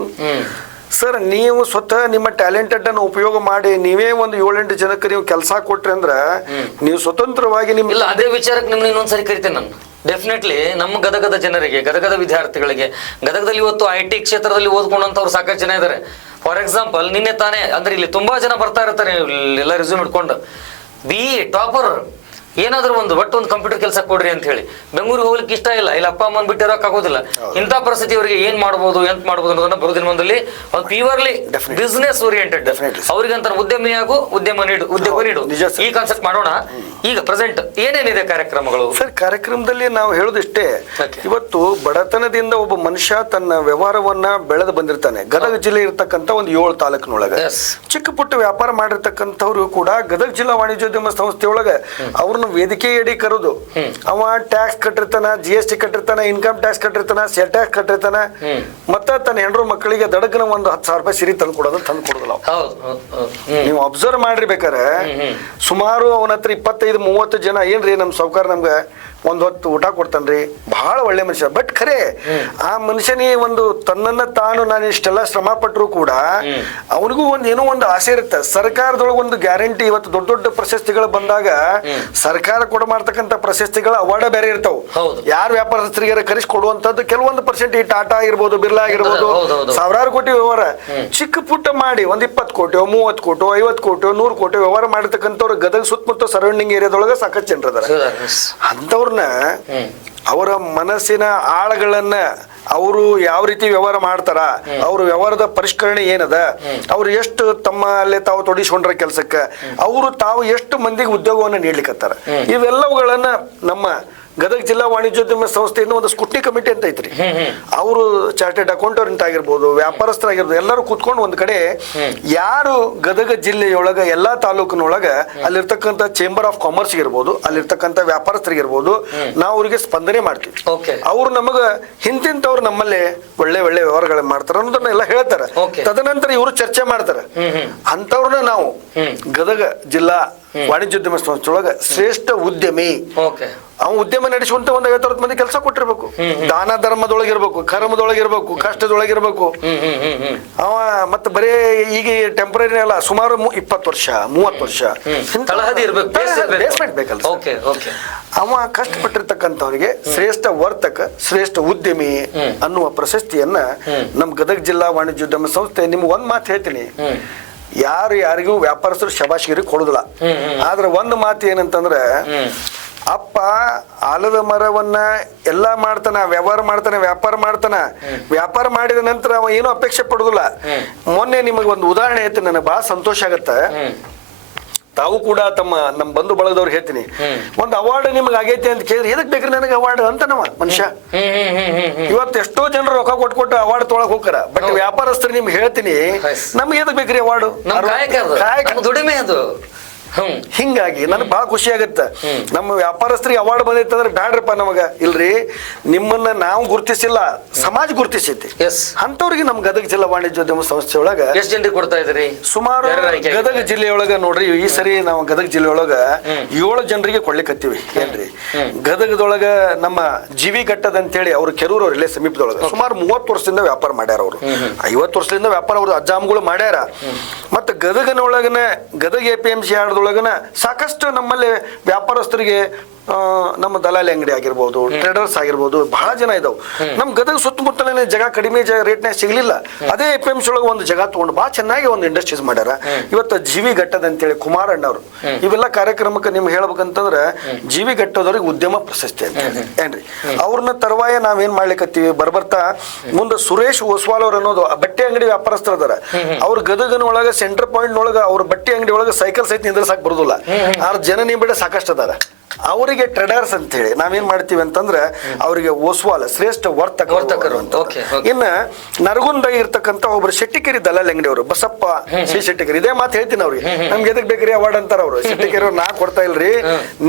ಸರ್ ನೀವು ಸ್ವತಃ ನಿಮ್ಮ ಟ್ಯಾಲೆಂಟೆಡ್ ಅನ್ನು ಉಪಯೋಗ ಮಾಡಿ ನೀವೇ ಒಂದು 7-8 ಜನಕ್ಕೆ ನೀವು ಕೆಲಸ ಕೊಟ್ರಿ ಅಂದ್ರ ನೀವು ಸ್ವತಂತ್ರವಾಗಿ ನಿಮ್ ಇಲ್ಲ ಅದೇ ವಿಚಾರಕ್ಕೆ ನಿಮ್ನ ಇನ್ನೊಂದ್ಸರಿ ಕರಿತೇನೆ ನಾನು. ಡೆಫಿನೆಟ್ಲಿ ನಮ್ಮ ಗದಗದ ಜನರಿಗೆ, ಗದಗದ ವಿದ್ಯಾರ್ಥಿಗಳಿಗೆ, ಗದಗದಲ್ಲಿ ಇವತ್ತು IT ಕ್ಷೇತ್ರದಲ್ಲಿ ಓದ್ಕೊಂಡಂತವ್ರು ಸಾಕಷ್ಟು ಜನ ಇದ್ದಾರೆ. ಫಾರ್ ಎಕ್ಸಾಂಪಲ್ ನಿನ್ನೆ ತಾನೇ ಅಂದ್ರೆ ಇಲ್ಲಿ ತುಂಬಾ ಜನ ಬರ್ತಾ ಇರ್ತಾರೆ ಎಲ್ಲ ರೆಸ್ಯೂಮ್ ಇಟ್ಕೊಂಡು, BE ಟಾಪರ್, ಏನಾದ್ರೂ ಒಂದು ಕಂಪ್ಯೂಟರ್ ಕೆಲಸ ಕೊಡ್ರಿ ಅಂತ ಹೇಳಿ. ಬೆಂಗಳೂರಿಗೆ ಹೋಗ್ಲಿಕ್ಕೆ ಇಷ್ಟ ಇಲ್ಲ, ಇಲ್ಲಿ ಅಪ್ಪ ಅಮ್ಮನ್ ಬಿಟ್ಟಿರೋಕ್ ಆಗೋದಿಲ್ಲ. ಇಂಥ ಪರಿಸ್ಥಿತಿ ಅವರಿಗೆ ಏನ್ ಮಾಡ್ಬೋದು ಎಂತ ಮಾಡ್ಬೋದು ಅನ್ನೋದನ್ನ ಬರೋದಿನ ಒಂದಲ್ಲಿ ಒಂದು ಪ್ಯೂರ್ಲಿ ಬಿಸ್ನೆಸ್ ಓರಿಯೆಂಟೆಡ್, ಅವ್ರಿಗೆ ಅಂತ ಉದ್ಯಮ ನೀಡು ಈ ಕಾನ್ಸೆಪ್ಟ್ ಮಾಡೋಣ. ಈಗ ಪ್ರೆಸೆಂಟ್ ಏನೇನಿದೆ ಕಾರ್ಯಕ್ರಮಗಳು? ಸರ್ ಕಾರ್ಯಕ್ರಮದಲ್ಲಿ ನಾವು ಹೇಳೋದಿಷ್ಟೇ, ಇವತ್ತು ಬಡತನದಿಂದ ಒಬ್ಬ ಮನುಷ್ಯ ತನ್ನ ವ್ಯವಹಾರವನ್ನ ಬೆಳೆದು ಬಂದಿರ್ತಾನೆ. ಗದಗ ಜಿಲ್ಲೆ ಇರ್ತಕ್ಕಂಥ ಒಂದು 7 ತಾಲೂಕಿನೊಳಗೆ ಚಿಕ್ಕ ಪುಟ್ಟ ವ್ಯಾಪಾರ ಮಾಡಿರ್ತಕ್ಕಂಥವ್ರು ಕೂಡ ಗದಗ ಜಿಲ್ಲಾ ವಾಣಿಜ್ಯೋದ್ಯಮ ಸಂಸ್ಥೆಯೊಳಗೆ ಅವ್ರನ್ನ ವೇದಿಕೆ ಅಡಿ ಕರೆದು ಅವ ಟ್ಯಾಕ್ಸ್ ಕಟ್ಟಿರ್ತಾನ, GST ಕಟ್ಟಿರ್ತಾನ, ಇನ್ಕಮ್ ಟ್ಯಾಕ್ಸ್ ಕಟ್ಟಿರ್ತಾನ, ಸೇಲ್ ಟ್ಯಾಕ್ಸ್ ಕಟ್ಟಿರ್ತಾನ, ಮತ್ತ ತನ್ನ ಹೆಂಡ್ರು ಮಕ್ಕಳಿಗೆ ದಡಗನ ಒಂದು 10,000 ರೂಪಾಯಿ ಸಿರಿ ತಂದು ಕೊಡೋದಿಲ್ಲ. ನೀವು ಅಬ್ಸರ್ವ್ ಮಾಡ್ರಿ ಬೇಕಾರೆ ಸುಮಾರು ಅವನ ಹತ್ರ 25-30 ಜನ ಏನ್ರಿ ನಮ್ ಸಾವ್ಕಾರ ನಮ್ಗೆ ಒಂದ್ ಹೊತ್ತು ಊಟ ಕೊಡ್ತಾನ್ರಿ, ಬಹಳ ಒಳ್ಳೆ ಮನುಷ್ಯ. ಬಟ್ ಖರೆ ಆ ಮನುಷ್ಯನೇ ಒಂದು ತನ್ನನ್ನ ತಾನು ನಾನು ಇಷ್ಟೆಲ್ಲ ಶ್ರಮ ಪಟ್ಟರು ಕೂಡ ಅವನಿಗೂ ಏನೋ ಒಂದು ಆಸೆ ಇರುತ್ತೆ. ಸರ್ಕಾರದೊಳಗೆ ಒಂದು ಗ್ಯಾರಂಟಿ, ಇವತ್ತು ದೊಡ್ಡ ದೊಡ್ಡ ಪ್ರಶಸ್ತಿಗಳು ಬಂದಾಗ ಸರ್ಕಾರ ಮಾಡ್ತಕ್ಕಂಥ ಪ್ರಶಸ್ತಿಗಳ ಅವಾರ್ಡ್ ಬೇರೆ ಇರ್ತಾವ. ಯಾರು ವ್ಯಾಪಾರಸ್ಥರಿಗೆ ಕರೆಸಿ ಕೊಡುವಂತದ್ದು ಕೆಲವೊಂದು ಪರ್ಸೆಂಟ್, ಈ ಟಾಟಾ ಆಗಿರ್ಬೋದು, ಬಿರ್ಲಾ ಆಗಿರ್ಬೋದು, ಸಾವಿರಾರು ಕೋಟಿ ವ್ಯವಹಾರ ಚಿಕ್ಕ ಪುಟ್ಟ ಮಾಡಿ ಒಂದ್ 20 ಕೋಟಿ 30 ಕೋಟಿ 50 ಕೋಟಿ 100 ಕೋಟಿ ವ್ಯವಹಾರ ಮಾಡಿರ್ತಕ್ಕಂಥವ್ರು ಗದಗ ಸುತ್ತಮುತ್ತ ಸರೌಂಡಿಂಗ್ ಏರಿಯಾದೊಳಗೆ ಸಾಕಷ್ಟು ಜನರು ಅದಾರ. ಅಂತವ್ರನ್ನ ಅವರ ಮನಸ್ಸಿನ ಆಳಗಳನ್ನ ಅವರು ಯಾವ ರೀತಿ ವ್ಯವಹಾರ ಮಾಡ್ತಾರ, ಅವ್ರ ವ್ಯವಹಾರದ ಪರಿಷ್ಕರಣೆ ಏನದ, ಅವ್ರು ಎಷ್ಟು ತಮ್ಮಲ್ಲೇ ತಾವು ತೊಡಗಿಸ್ಕೊಂಡ್ರ ಕೆಲಸಕ್ಕೆ, ಅವರು ತಾವು ಎಷ್ಟು ಮಂದಿಗೆ ಉದ್ಯೋಗವನ್ನು ನೀಡ್ಲಿಕ್ಕತ್ತಾರ, ಇವೆಲ್ಲವುಗಳನ್ನ ನಮ್ಮ ಗದಗ ಜಿಲ್ಲಾ ವಾಣಿಜ್ಯೋದ್ಯಮ ಸಂಸ್ಥೆಯಿಂದ ಒಂದು ಸ್ಕೂಟ್ನಿ ಕಮಿಟಿ ಅಂತ ಐತ್ರಿ. ಅವರು ಚಾರ್ಟೆಡ್ ಅಕೌಂಟೆಂಟ್ ಆಗಿರ್ಬೋದು, ವ್ಯಾಪಾರಸ್ಥರಾಗಿರ್ಬೋದು, ಎಲ್ಲರೂ ಕೂತ್ಕೊಂಡು ಒಂದ್ ಕಡೆ ಯಾರು ಗದಗ ಜಿಲ್ಲೆಯೊಳಗ ಎಲ್ಲಾ ತಾಲೂಕಿನೊಳಗ ಅಲ್ಲಿರ್ತಕ್ಕಂಥ ಚೇಂಬರ್ ಆಫ್ ಕಾಮರ್ಸ್ ಇರ್ಬೋದು, ಅಲ್ಲಿರ್ತಕ್ಕಂಥ ವ್ಯಾಪಾರಸ್ಥರಿಗಿರ್ಬೋದು, ನಾವು ಅವ್ರಿಗೆ ಸ್ಪಂದನೆ ಮಾಡ್ತೀವಿ. ಅವ್ರು ನಮಗ ಹಿಂತಿಂತವ್ರು ನಮ್ಮಲ್ಲಿ ಒಳ್ಳೆ ವ್ಯವಹಾರಗಳನ್ನ ಮಾಡ್ತಾರ ಅನ್ನೋದನ್ನ ಎಲ್ಲ ಹೇಳ್ತಾರೆ. ತದನಂತರ ಇವರು ಚರ್ಚೆ ಮಾಡ್ತಾರೆ. ಅಂತವ್ರನ್ನ ನಾವು ಗದಗ ಜಿಲ್ಲಾ ವಾಣಿಜ್ಯೋದ್ಯಮ ಸಂಸ್ಥೆಯೊಳಗ ಶ್ರೇಷ್ಠ ಉದ್ಯಮಿ, ಅವ ಉದ್ಯಮ ನಡೆಸುವಂತ ಒಂದು 50-60 ಮಂದಿ ಕೆಲಸ ಕೊಟ್ಟಿರ್ಬೇಕು. ದಾನ ಧರ್ಮದೊಳಗಿರ್ಬೇಕು, ಕರ್ಮದೊಳಗಿರ್ಬೇಕು, ಕಷ್ಟದೊಳಗಿರ್ಬೇಕು. ಅವ ಮತ್ತೆ ಬರೇ ಈಗ ಟೆಂಪರರಿ ಅಲ್ಲ, ಸುಮಾರು 20 ವರ್ಷ 30 ವರ್ಷ ಬೇಸ್ಮೆಂಟ್ ಬೇಕಲ್ಲ. ಅವ ಕಷ್ಟಪಟ್ಟಿರ್ತಕ್ಕಂಥವ್ರಿಗೆ ಶ್ರೇಷ್ಠ ವರ್ತಕ, ಶ್ರೇಷ್ಠ ಉದ್ಯಮಿ ಅನ್ನುವ ಪ್ರಶಸ್ತಿಯನ್ನ ನಮ್ ಗದಗ ಜಿಲ್ಲಾ ವಾಣಿಜ್ಯೋದ್ಯಮ ಸಂಸ್ಥೆ, ನಿಮ್ಗೆ ಒಂದ್ ಮಾತು ಹೇಳ್ತೀನಿ, ಯಾರಿಗೂ ವ್ಯಾಪಾರಸ್ಥರು ಶಬಾಷ್ಗಿರಿ ಕೊಡುದಿಲ್ಲ. ಆದ್ರೆ ಒಂದು ಮಾತು ಏನಂತಂದ್ರೆ, ಅಪ್ಪ ಆಲದ ಮರವನ್ನ ಎಲ್ಲಾ ಮಾಡ್ತಾನ, ವ್ಯಾಪಾರ ಮಾಡ್ತಾನ. ವ್ಯಾಪಾರ ಮಾಡಿದ ನಂತರ ಅವ ಏನೂ ಅಪೇಕ್ಷೆ ಪಡುದಿಲ್ಲ. ಮೊನ್ನೆ ನಿಮಗೆ ಒಂದು ಉದಾಹರಣೆ ಐತೆ, ನನಗೆ ಬಹಳ ಸಂತೋಷ ಆಗತ್ತೆ. ತಾವು ಕೂಡ ನಮ್ಮ ಬಂಧು ಬಳಗದವ್ರು ಹೇಳ್ತೀನಿ, ಒಂದು ಅವಾರ್ಡ್ ನಿಮ್ಗೆ ಆಗೈತಿ ಅಂತ ಕೇಳಿದ್ರೆ ಎದಕ್ ಬೇಕ್ರಿ ನನಗೆ ಅವಾರ್ಡ್ ಅಂತ ನಮ್ಮ ಮನುಷ್ಯ. ಇವತ್ತು ಎಷ್ಟೋ ಜನರು ರೊಕ್ಕ ಕೊಟ್ಟು ಅವಾರ್ಡ್ ತೊಳಕ್ ಹೋಗ್ತಾರ. ಬಟ್ ವ್ಯಾಪಾರಸ್ಥರು ನಿಮ್ಗೆ ಹೇಳ್ತೀನಿ, ನಮ್ಗೆ ಎದಕ್ ಬೇಕ್ರಿ ಅವಾರ್ಡ್? ದುಡಿಮೆ ಅದು. ಹಿಂಗಾಗಿ ನನಗೆ ಬಹಳ ಖುಷಿ ಆಗತ್ತೆ. ನಮ್ಮ ವ್ಯಾಪಾರಸ್ಥರಿಗೆ ಅವಾರ್ಡ್ ಬಂದೈತೆ ಅಂದ್ರೆ ಬ್ಯಾಡ್ರಪ್ಪ ನಮಗ, ಇಲ್ರಿ ನಿಮ್ಮನ್ನ ನಾವು ಗುರುತಿಸಿಲ್ಲ, ಸಮಾಜ ಗುರುತಿಸೈತಿ. ಅಂತವ್ರಿಗೆ ನಮ್ ಗದಗ ಜಿಲ್ಲಾ ವಾಣಿಜ್ಯೋದ್ಯಮ ಸಂಸ್ಥೆ ಒಳಗ ಎಷ್ಟು ಜನರಿಗೆ ಕೊಡ್ತಾ ಇದ್ರಿ? ಸುಮಾರು ಗದಗ ಜಿಲ್ಲೆಯೊಳಗ ನೋಡ್ರಿ, ಈ ಸರಿ ನಾವು ಗದಗ ಜಿಲ್ಲೆಯೊಳಗ 7 ಜನರಿಗೆ ಕೊಡ್ಲಿಕ್ಕತ್ತೀವಿ. ಏನ್ರಿ ಗದಗದೊಳಗ ನಮ್ಮ ಜೀವಿ ಘಟ್ಟದ ಅಂತೇಳಿ ಅವ್ರು ಕೆರೂರು ಇಲ್ಲೇ ಸಮೀಪದೊಳಗ ಸುಮಾರು 30 ವರ್ಷದಿಂದ ವ್ಯಾಪಾರ ಮಾಡ್ಯಾರ. ಅವರು 50 ವರ್ಷದಿಂದ ವ್ಯಾಪಾರ ಅವ್ರ ಅಜ್ಜಾಮ್ಗಳು ಮಾಡ್ಯಾರ. ಮತ್ತ ಗದಗನೊಳಗನ ಗದಗ APMC ಆಡದೊಳಗನ ಸಾಕಷ್ಟು ನಮ್ಮಲ್ಲಿ ವ್ಯಾಪಾರಸ್ಥರಿಗೆ ನಮ್ಮ ದಲಾಲಿ ಅಂಗಡಿ ಆಗಿರ್ಬೋದು, ಟ್ರೇಡರ್ಸ್ ಆಗಿರ್ಬೋದು, ಬಹಳ ಜನ ಇದಾವ್. ನಮ್ ಗದಗ ಸುತ್ತಮುತ್ತಲೇ ಜಾಗ ಕಡಿಮೆ ರೇಟ್ನಾಗ ಸಿಗ್ಲಿಲ್ಲ. ಅದೇ APMC ಒಳಗೆ ಒಂದು ಜಾಗ ತಗೊಂಡು ಬಹಳ ಚೆನ್ನಾಗಿ ಒಂದು ಇಂಡಸ್ಟ್ರೀಸ್ ಮಾಡ್ಯಾರ. ಇವತ್ತು ಜೀವಿ ಘಟ್ಟದ ಅಂತೇಳಿ ಕುಮಾರಣ್ಣ ಅವರು ಇವೆಲ್ಲ ಕಾರ್ಯಕ್ರಮಕ್ಕೆ ನಿಮ್ಗೆ ಹೇಳ್ಬೇಕಂತಂದ್ರೆ, ಜೀವಿ ಘಟ್ಟದವ್ರಿಗೆ ಉದ್ಯಮ ಪ್ರಶಸ್ತಿ ಅಂತ ಏನ್ರಿ, ಅವ್ರನ್ನ ತರುವಾಯ ನಾವೇನ್ ಮಾಡ್ಲಿಕ್ಕತ್ತೀವಿ ಬರ್ಬರ್ತಾ ಮುಂದೆ ಸುರೇಶ್ ಓಸ್ವಾಲ್ ಅವ್ರು ಅನ್ನೋದು ಬಟ್ಟೆ ಅಂಗಡಿ ವ್ಯಾಪಾರಸ್ಥರು ಅದಾರ. ಅವ್ರ ಗದಗನ ಒಳಗ ಸೆಂಟರ್ ಪಾಯಿಂಟ್ ಒಳಗ ಅವ್ರ ಬಟ್ಟೆ ಅಂಗಡಿ ಒಳಗ ಸೈಕಲ್ ಸಹಿತ ನಿಂದ್ರಸಾಕ್ ಬರುದಿಲ್ಲ. 6 ಜನ ನಿಂಬಿಡ ಸಾಕಷ್ಟು ಅದಾರ. ಅವರಿಗೆ ಟ್ರೇಡರ್ಸ್ ಅಂತ ಹೇಳಿ ನಾವೇನ್ ಮಾಡ್ತೀವಿ ಅಂತಂದ್ರೆ ಅವರಿಗೆ ಓಸ್ವಾಲ್ ಶ್ರೇಷ್ಠ ವರ್ತಕರು ಅಂತ. ಇನ್ನ ನರಗುಂದಾಗ ಇರ್ತಕ್ಕಂಥ ಒಬ್ರು ಶೆಟ್ಟಿಕೆರಿ ದಲಾಲ್ ಅಂಗಡಿ ಅವರು ಬಸಪ್ಪ ಸಿ ಶೆಟ್ಟಿಕೆರಿ, ಇದೇ ಮಾತು ಹೇಳ್ತೀನಿ ಅವ್ರಿಗೆ, ನಮ್ಗೆ ಎದಕ್ ಬೇಕ್ರಿ ಅವಾರ್ಡ್ ಅಂತಾರ ಅವ್ರು. ಶೆಟ್ಟಿಕೆರಿ ಅವ್ರು ನಾ ಕೊಡ್ತಾ ಇಲ್ರಿ,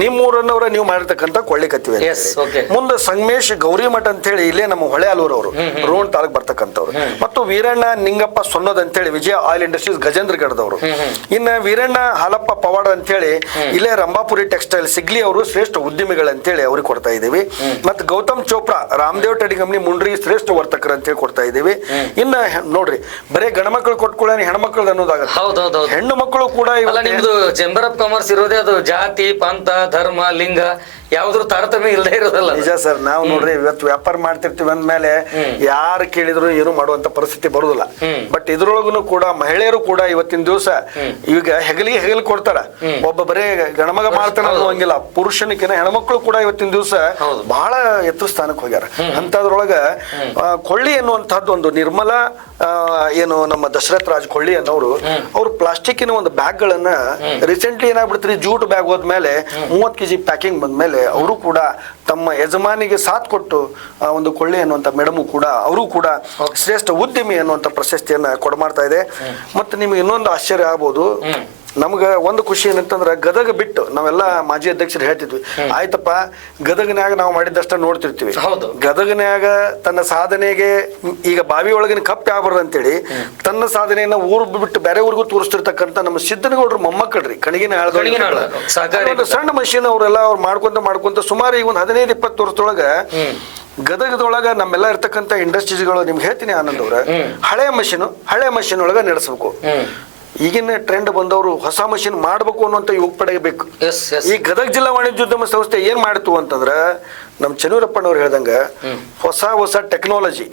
ನಿಮ್ಮೂರನ್ನವ್ರ ನೀವು ಮಾಡಿರ್ತಕ್ಕಂಥ ಕೊಳ್ಳಿಕತ್ತೀವಿ. ಮುಂದೆ ಸಂಗಮೇಶ್ ಗೌರಿಮಠ ಅಂತ ಹೇಳಿ ಇಲ್ಲೇ ನಮ್ಮ ಹೊಳೆ ಆಲೂರು ಅವರು ರೋಣ ತಾಲೂಕ್ ಬರ್ತಕ್ಕಂಥವ್ರು. ಮತ್ತು ವೀರಣ್ಣ ನಿಂಗಪ್ಪ ಸೊನ್ನೋದ್ ಅಂತ ಹೇಳಿ ವಿಜಯ ಆಯಿಲ್ ಇಂಡಸ್ಟ್ರೀಸ್ ಗಜೇಂದ್ರಗಢದವರು. ಇನ್ನ ವೀರಣ್ಣ ಹಾಲಪ್ಪ ಪವಾಡ ಅಂತ ಹೇಳಿ ಇಲ್ಲೇ ರಂಭಾಪುರಿ ಟೆಕ್ಸ್ಟೈಲ್ ಸಿಗ್ಲಿ ಅವರು ಅವರು ಶ್ರೇಷ್ಠ ಉದ್ಯಮಿಗಳಂತೇಳಿ ಅವ್ರಿಗೆ ಕೊಡ್ತಾ ಇದ್ದೀವಿ. ಮತ್ತು ಗೌತಮ್ ಚೋಪ್ರಾ ರಾಮದೇವ್ ಟೆಡಿ ಕಂಪ್ನಿ ಮುಂಡ್ರಿ ಶ್ರೇಷ್ಠ ವರ್ತಕರು ಅಂತೇಳಿ ಕೊಡ್ತಾ ಇದ್ದೀವಿ. ಇನ್ನ ನೋಡ್ರಿ ಬರೇ ಗಣಮಕ್ಳು ಕೊಟ್ಕೊಳ್ಳೋ ಹೆಣ್ಮಕ್ಳದ್ದು ಅನ್ನೋದಾಗತ್ತೆ. ಹೌದೌದು. ಹೆಣ್ಣು ಮಕ್ಕಳು ಕೂಡ ನಿಮ್ದು ಚೇಂಬರ್ ಆಫ್ ಕಾಮರ್ಸ್ ಇರೋದೇ ಅದು ಜಾತಿ ಪಂಥ ಧರ್ಮ ಲಿಂಗ ಯಾವ್ದ್ರ ತಾರತಮ್ಯ ಇಲ್ಲದೆ ಇರೋದಲ್ಲ. ನಿಜ ಸರ್. ನಾವು ನೋಡ್ರಿ ಇವತ್ತು ವ್ಯಾಪಾರ ಮಾಡ್ತಿರ್ತೀವಿ ಅಂದ್ಮೇಲೆ ಯಾರು ಕೇಳಿದ್ರು ಏನು ಮಾಡುವಂತ ಪರಿಸ್ಥಿತಿ ಬರುದಿಲ್ಲ. ಬಟ್ ಇದ್ರೊಳಗೂ ಕೂಡ ಮಹಿಳೆಯರು ಕೂಡ ಇವತ್ತಿನ ದಿವಸ ಈಗ ಹೆಗಲು ಕೊಡ್ತಾರ. ಒಬ್ಬ ಬರೇ ಗಣಮಗ ಮಾಡ್ತಾನ ಅನ್ನೋಂಗಿಲ್ಲ. ಪುರುಷನಿಕಿನ ಹೆಣ್ಮಕ್ಳು ಕೂಡ ಇವತ್ತಿನ ದಿವಸ ಬಹಳ ಎತ್ತರ ಸ್ಥಾನಕ್ಕೆ ಹೋಗ್ಯಾರ. ಅಂತದ್ರೊಳಗ ಕೊಳ್ಳಿ ಎನ್ನುವಂತಹದ್ದು ಒಂದು ನಿರ್ಮಲ ಏನು ನಮ್ಮ ದಶರಥ್ ರಾಜ್ ಕೊಳ್ಳಿ ಅನ್ನೋರು ಅವ್ರು ಪ್ಲಾಸ್ಟಿಕ್ಕಿನ ಒಂದು ಬ್ಯಾಗ್ ಗಳನ್ನ ರೀಸೆಂಟ್ಲಿ ಏನಾಗ್ಬಿಡ್ತೀರಿ ಜೂಟ್ ಬ್ಯಾಗ್ ಹೋದ್ಮೇಲೆ 30 kg ಪ್ಯಾಕಿಂಗ್ ಬಂದ್ಮೇಲೆ ಅವರು ಕೂಡ ತಮ್ಮ ಯಜಮಾನಿಗೆ ಸಾಥ್ ಕೊಟ್ಟು ಒಂದು ಕೊಳ್ಳಿ ಅನ್ನುವಂಥ ಮೇಡಮು ಕೂಡ ಅವರು ಕೂಡ ಶ್ರೇಷ್ಠ ಉದ್ಯಮಿ ಅನ್ನುವಂಥ ಪ್ರಶಸ್ತಿಯನ್ನ ಕೊಡಮಾಡ್ತಾ ಇದೆ. ಮತ್ತೆ ನಿಮ್ಗೆ ಇನ್ನೊಂದು ಆಶ್ಚರ್ಯ ಆಗ್ಬೋದು. ನಮ್ಗೆ ಒಂದು ಖುಷಿ ಏನಂತಂದ್ರೆ ಗದಗ ಬಿಟ್ಟು ನಾವೆಲ್ಲ ಮಾಜಿ ಅಧ್ಯಕ್ಷರು ಹೇಳ್ತಿದ್ವಿ, ಆಯ್ತಪ್ಪ ಗದಗನ್ಯಾಗ ನಾವು ಮಾಡಿದ್ದಷ್ಟ ನೋಡ್ತಿರ್ತೀವಿ, ಗದಗನ್ಯಾಗ ತನ್ನ ಸಾಧನೆಗೆ ಈಗ ಬಾವಿ ಒಳಗಿನ ಕಪ್ಪೆ ಆಗ್ಬಾರ್ದು ಅಂತೇಳಿ ತನ್ನ ಸಾಧನೆಯನ್ನ ಊರು ಬಿಟ್ಟು ಬೇರೆ ಊರಿಗೂ ತೋರಿಸ್ತಿರ್ತಕ್ಕಂಥ ನಮ್ಮ ಸಿದ್ದನಗೌಡ್ರ ಮೊಮ್ಮಕ್ಕಳ್ರಿ ಕಣಗಿನ ಒಂದು ಸಣ್ಣ ಮಷೀನ್ ಅವರೆಲ್ಲ ಅವ್ರು ಮಾಡ್ಕೊಂತ ಸುಮಾರು ಈಗ ಒಂದು 15-20 ವರ್ಷದೊಳಗ ಗದಗದೊಳಗ ನಮ್ಮೆಲ್ಲ ಇರ್ತಕ್ಕಂಥ ಇಂಡಸ್ಟ್ರೀಸ್ಗಳು ನಿಮ್ಗೆ ಹೇಳ್ತೀನಿ ಆನಂದ್ ಅವ್ರ ಹಳೆ ಮಷೀನ್ ಒಳಗ ನಡೆಸಬೇಕು. ಈಗಿನ ಟ್ರೆಂಡ್ ಬಂದವರು ಹೊಸ ಮಷಿನ್ ಮಾಡ್ಬೇಕು ಅನ್ನುವಂತ ಯುವಕ ಪಡೆಯಬೇಕು. ಈ ಗದಗ ಜಿಲ್ಲಾ ವಾಣಿಜ್ಯೋದ್ಯಮ ಸಂಸ್ಥೆ ಏನ್ ಮಾಡ್ತು ಅಂತಂದ್ರ ನಮ್ ಚನ್ನವೀರಪ್ಪನವ್ರು ಹೇಳ್ದಂಗ ಹೊಸ ಟೆಕ್ನಾಲಜಿ.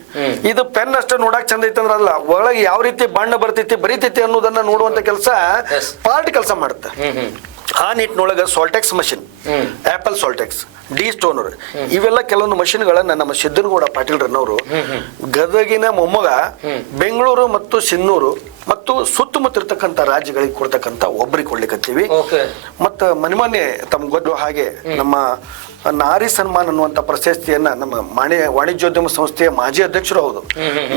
ಇದು ಪೆನ್ ಅಷ್ಟ ನೋಡಕ್ ಚಂದ ಐತಂದ್ರ ಅಲ್ಲ, ಒಳಗೆ ಯಾವ ರೀತಿ ಬಣ್ಣ ಬರ್ತೈತಿ ಬರೀತೈತಿ ಅನ್ನೋದನ್ನ ನೋಡುವಂತ ಕೆಲಸ ಪಾರ್ಟ್ ಕೆಲಸ ಮಾಡುತ್ತೆ. ಆ ನಿಟ್ಟಿನೊಳಗ ಸಾಲ್ಟೆಕ್ಸ್ ಮಷಿನ್, ಆಪಲ್ ಸಾಲ್ಟೆಕ್ಸ್, ಡಿ ಸ್ಟೋನರ್ ಇವೆಲ್ಲ ಕೆಲವೊಂದು ಮಷಿನ್ಗಳನ್ನ ನಮ್ಮ ಸಿದ್ದನಗೌಡ ಪಾಟೀಲ್ರನ್ನವರು ಗದಗಿನ ಮೊಮ್ಮಗ ಬೆಂಗಳೂರು ಮತ್ತು ಸಿನ್ನೂರು ಮತ್ತು ಸುತ್ತಮುತ್ತ ಇರ್ತಕ್ಕಂಥ ರಾಜ್ಯಗಳಿಗೆ ಕೊಡ್ತಕ್ಕಂಥ ಒಬ್ಬರಿಗೆ ಕೊಡ್ಲಿಕ್ಕತ್ತೀವಿ. ಮತ್ತ ಮನೆಮನೆ ತಮ್ಗೆ ಗೊತ್ತು ಹಾಗೆ ನಮ್ಮ ನಾರಿ ಸನ್ಮಾನ್ ಅನ್ನುವಂಥ ಪ್ರಶಸ್ತಿಯನ್ನ ನಮ್ಮ ವಾಣಿಜ್ಯೋದ್ಯಮ ಸಂಸ್ಥೆಯ ಮಾಜಿ ಅಧ್ಯಕ್ಷರು ಹೌದು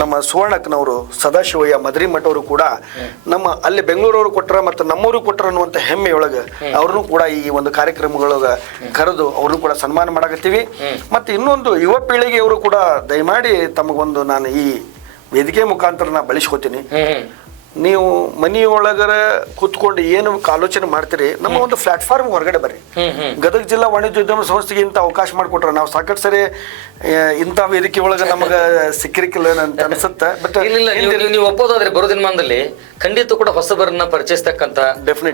ನಮ್ಮ ಸುವರ್ಣಕ್ಕನವರು ಸದಾಶಿವಯ್ಯ ಮದ್ರಿಮಠ ಅವರು ಕೂಡ ನಮ್ಮ ಅಲ್ಲಿ ಬೆಂಗಳೂರವರು ಕೊಟ್ಟರ ಮತ್ತು ನಮ್ಮವರು ಕೊಟ್ಟರ ಅನ್ನುವಂಥ ಹೆಮ್ಮೆಯೊಳಗೆ ಅವ್ರನ್ನೂ ಕೂಡ ಈ ಒಂದು ಕಾರ್ಯಕ್ರಮಗಳೊಳಗ ಕರೆದು ಅವ್ರನ್ನೂ ಕೂಡ ಸನ್ಮಾನ ಮಾಡಕತ್ತೀವಿ. ಮತ್ತೆ ಇನ್ನೊಂದು ಯುವ ಪೀಳಿಗೆಯವರು ಕೂಡ ದಯಮಾಡಿ ತಮಗೊಂದು ನಾನು ಈ ವೇದಿಕೆ ಮುಖಾಂತರ ನಾ ಬಳಸ್ಕೊತೀನಿ. ನೀವು ಮನೆಯೊಳಗರ ಕೂತ್ಕೊಂಡು ಏನು ಆಲೋಚನೆ ಮಾಡ್ತೀರಿ, ನಮ್ಮ ಒಂದು ಪ್ಲಾಟ್ಫಾರ್ಮ್ ಹೊರಗಡೆ ಬರ್ರಿ. ಗದಗ ಜಿಲ್ಲಾ ವಾಣಿಜ್ಯೋದ್ಯಮ ಸಂಸ್ಥೆಗೆ ಇಂಥ ಅವಕಾಶ ಮಾಡಿಕೊಟ್ರೆ ನಾವು ಸಾಕಷ್ಟು ಸರಿ ಇಂಥ ವೇದಿಕೆ ಒಳಗೆ ನಮಗೆ ಸಿಕ್ಕಿರಿಕಿಲ್ಲ ಅಂತ ಅನ್ಸುತ್ತೆ. ಬಟ್ ನೀವು ಒಪ್ಪೋದಾದ್ರೆ ಬರೋ ದಿನಮಾನದಲ್ಲಿ ಖಂಡಿತ ಕೂಡ ಹೊಸಬರನ್ನ ಪರಿಚಯಿಸ್ತಕ್ಕಂಥ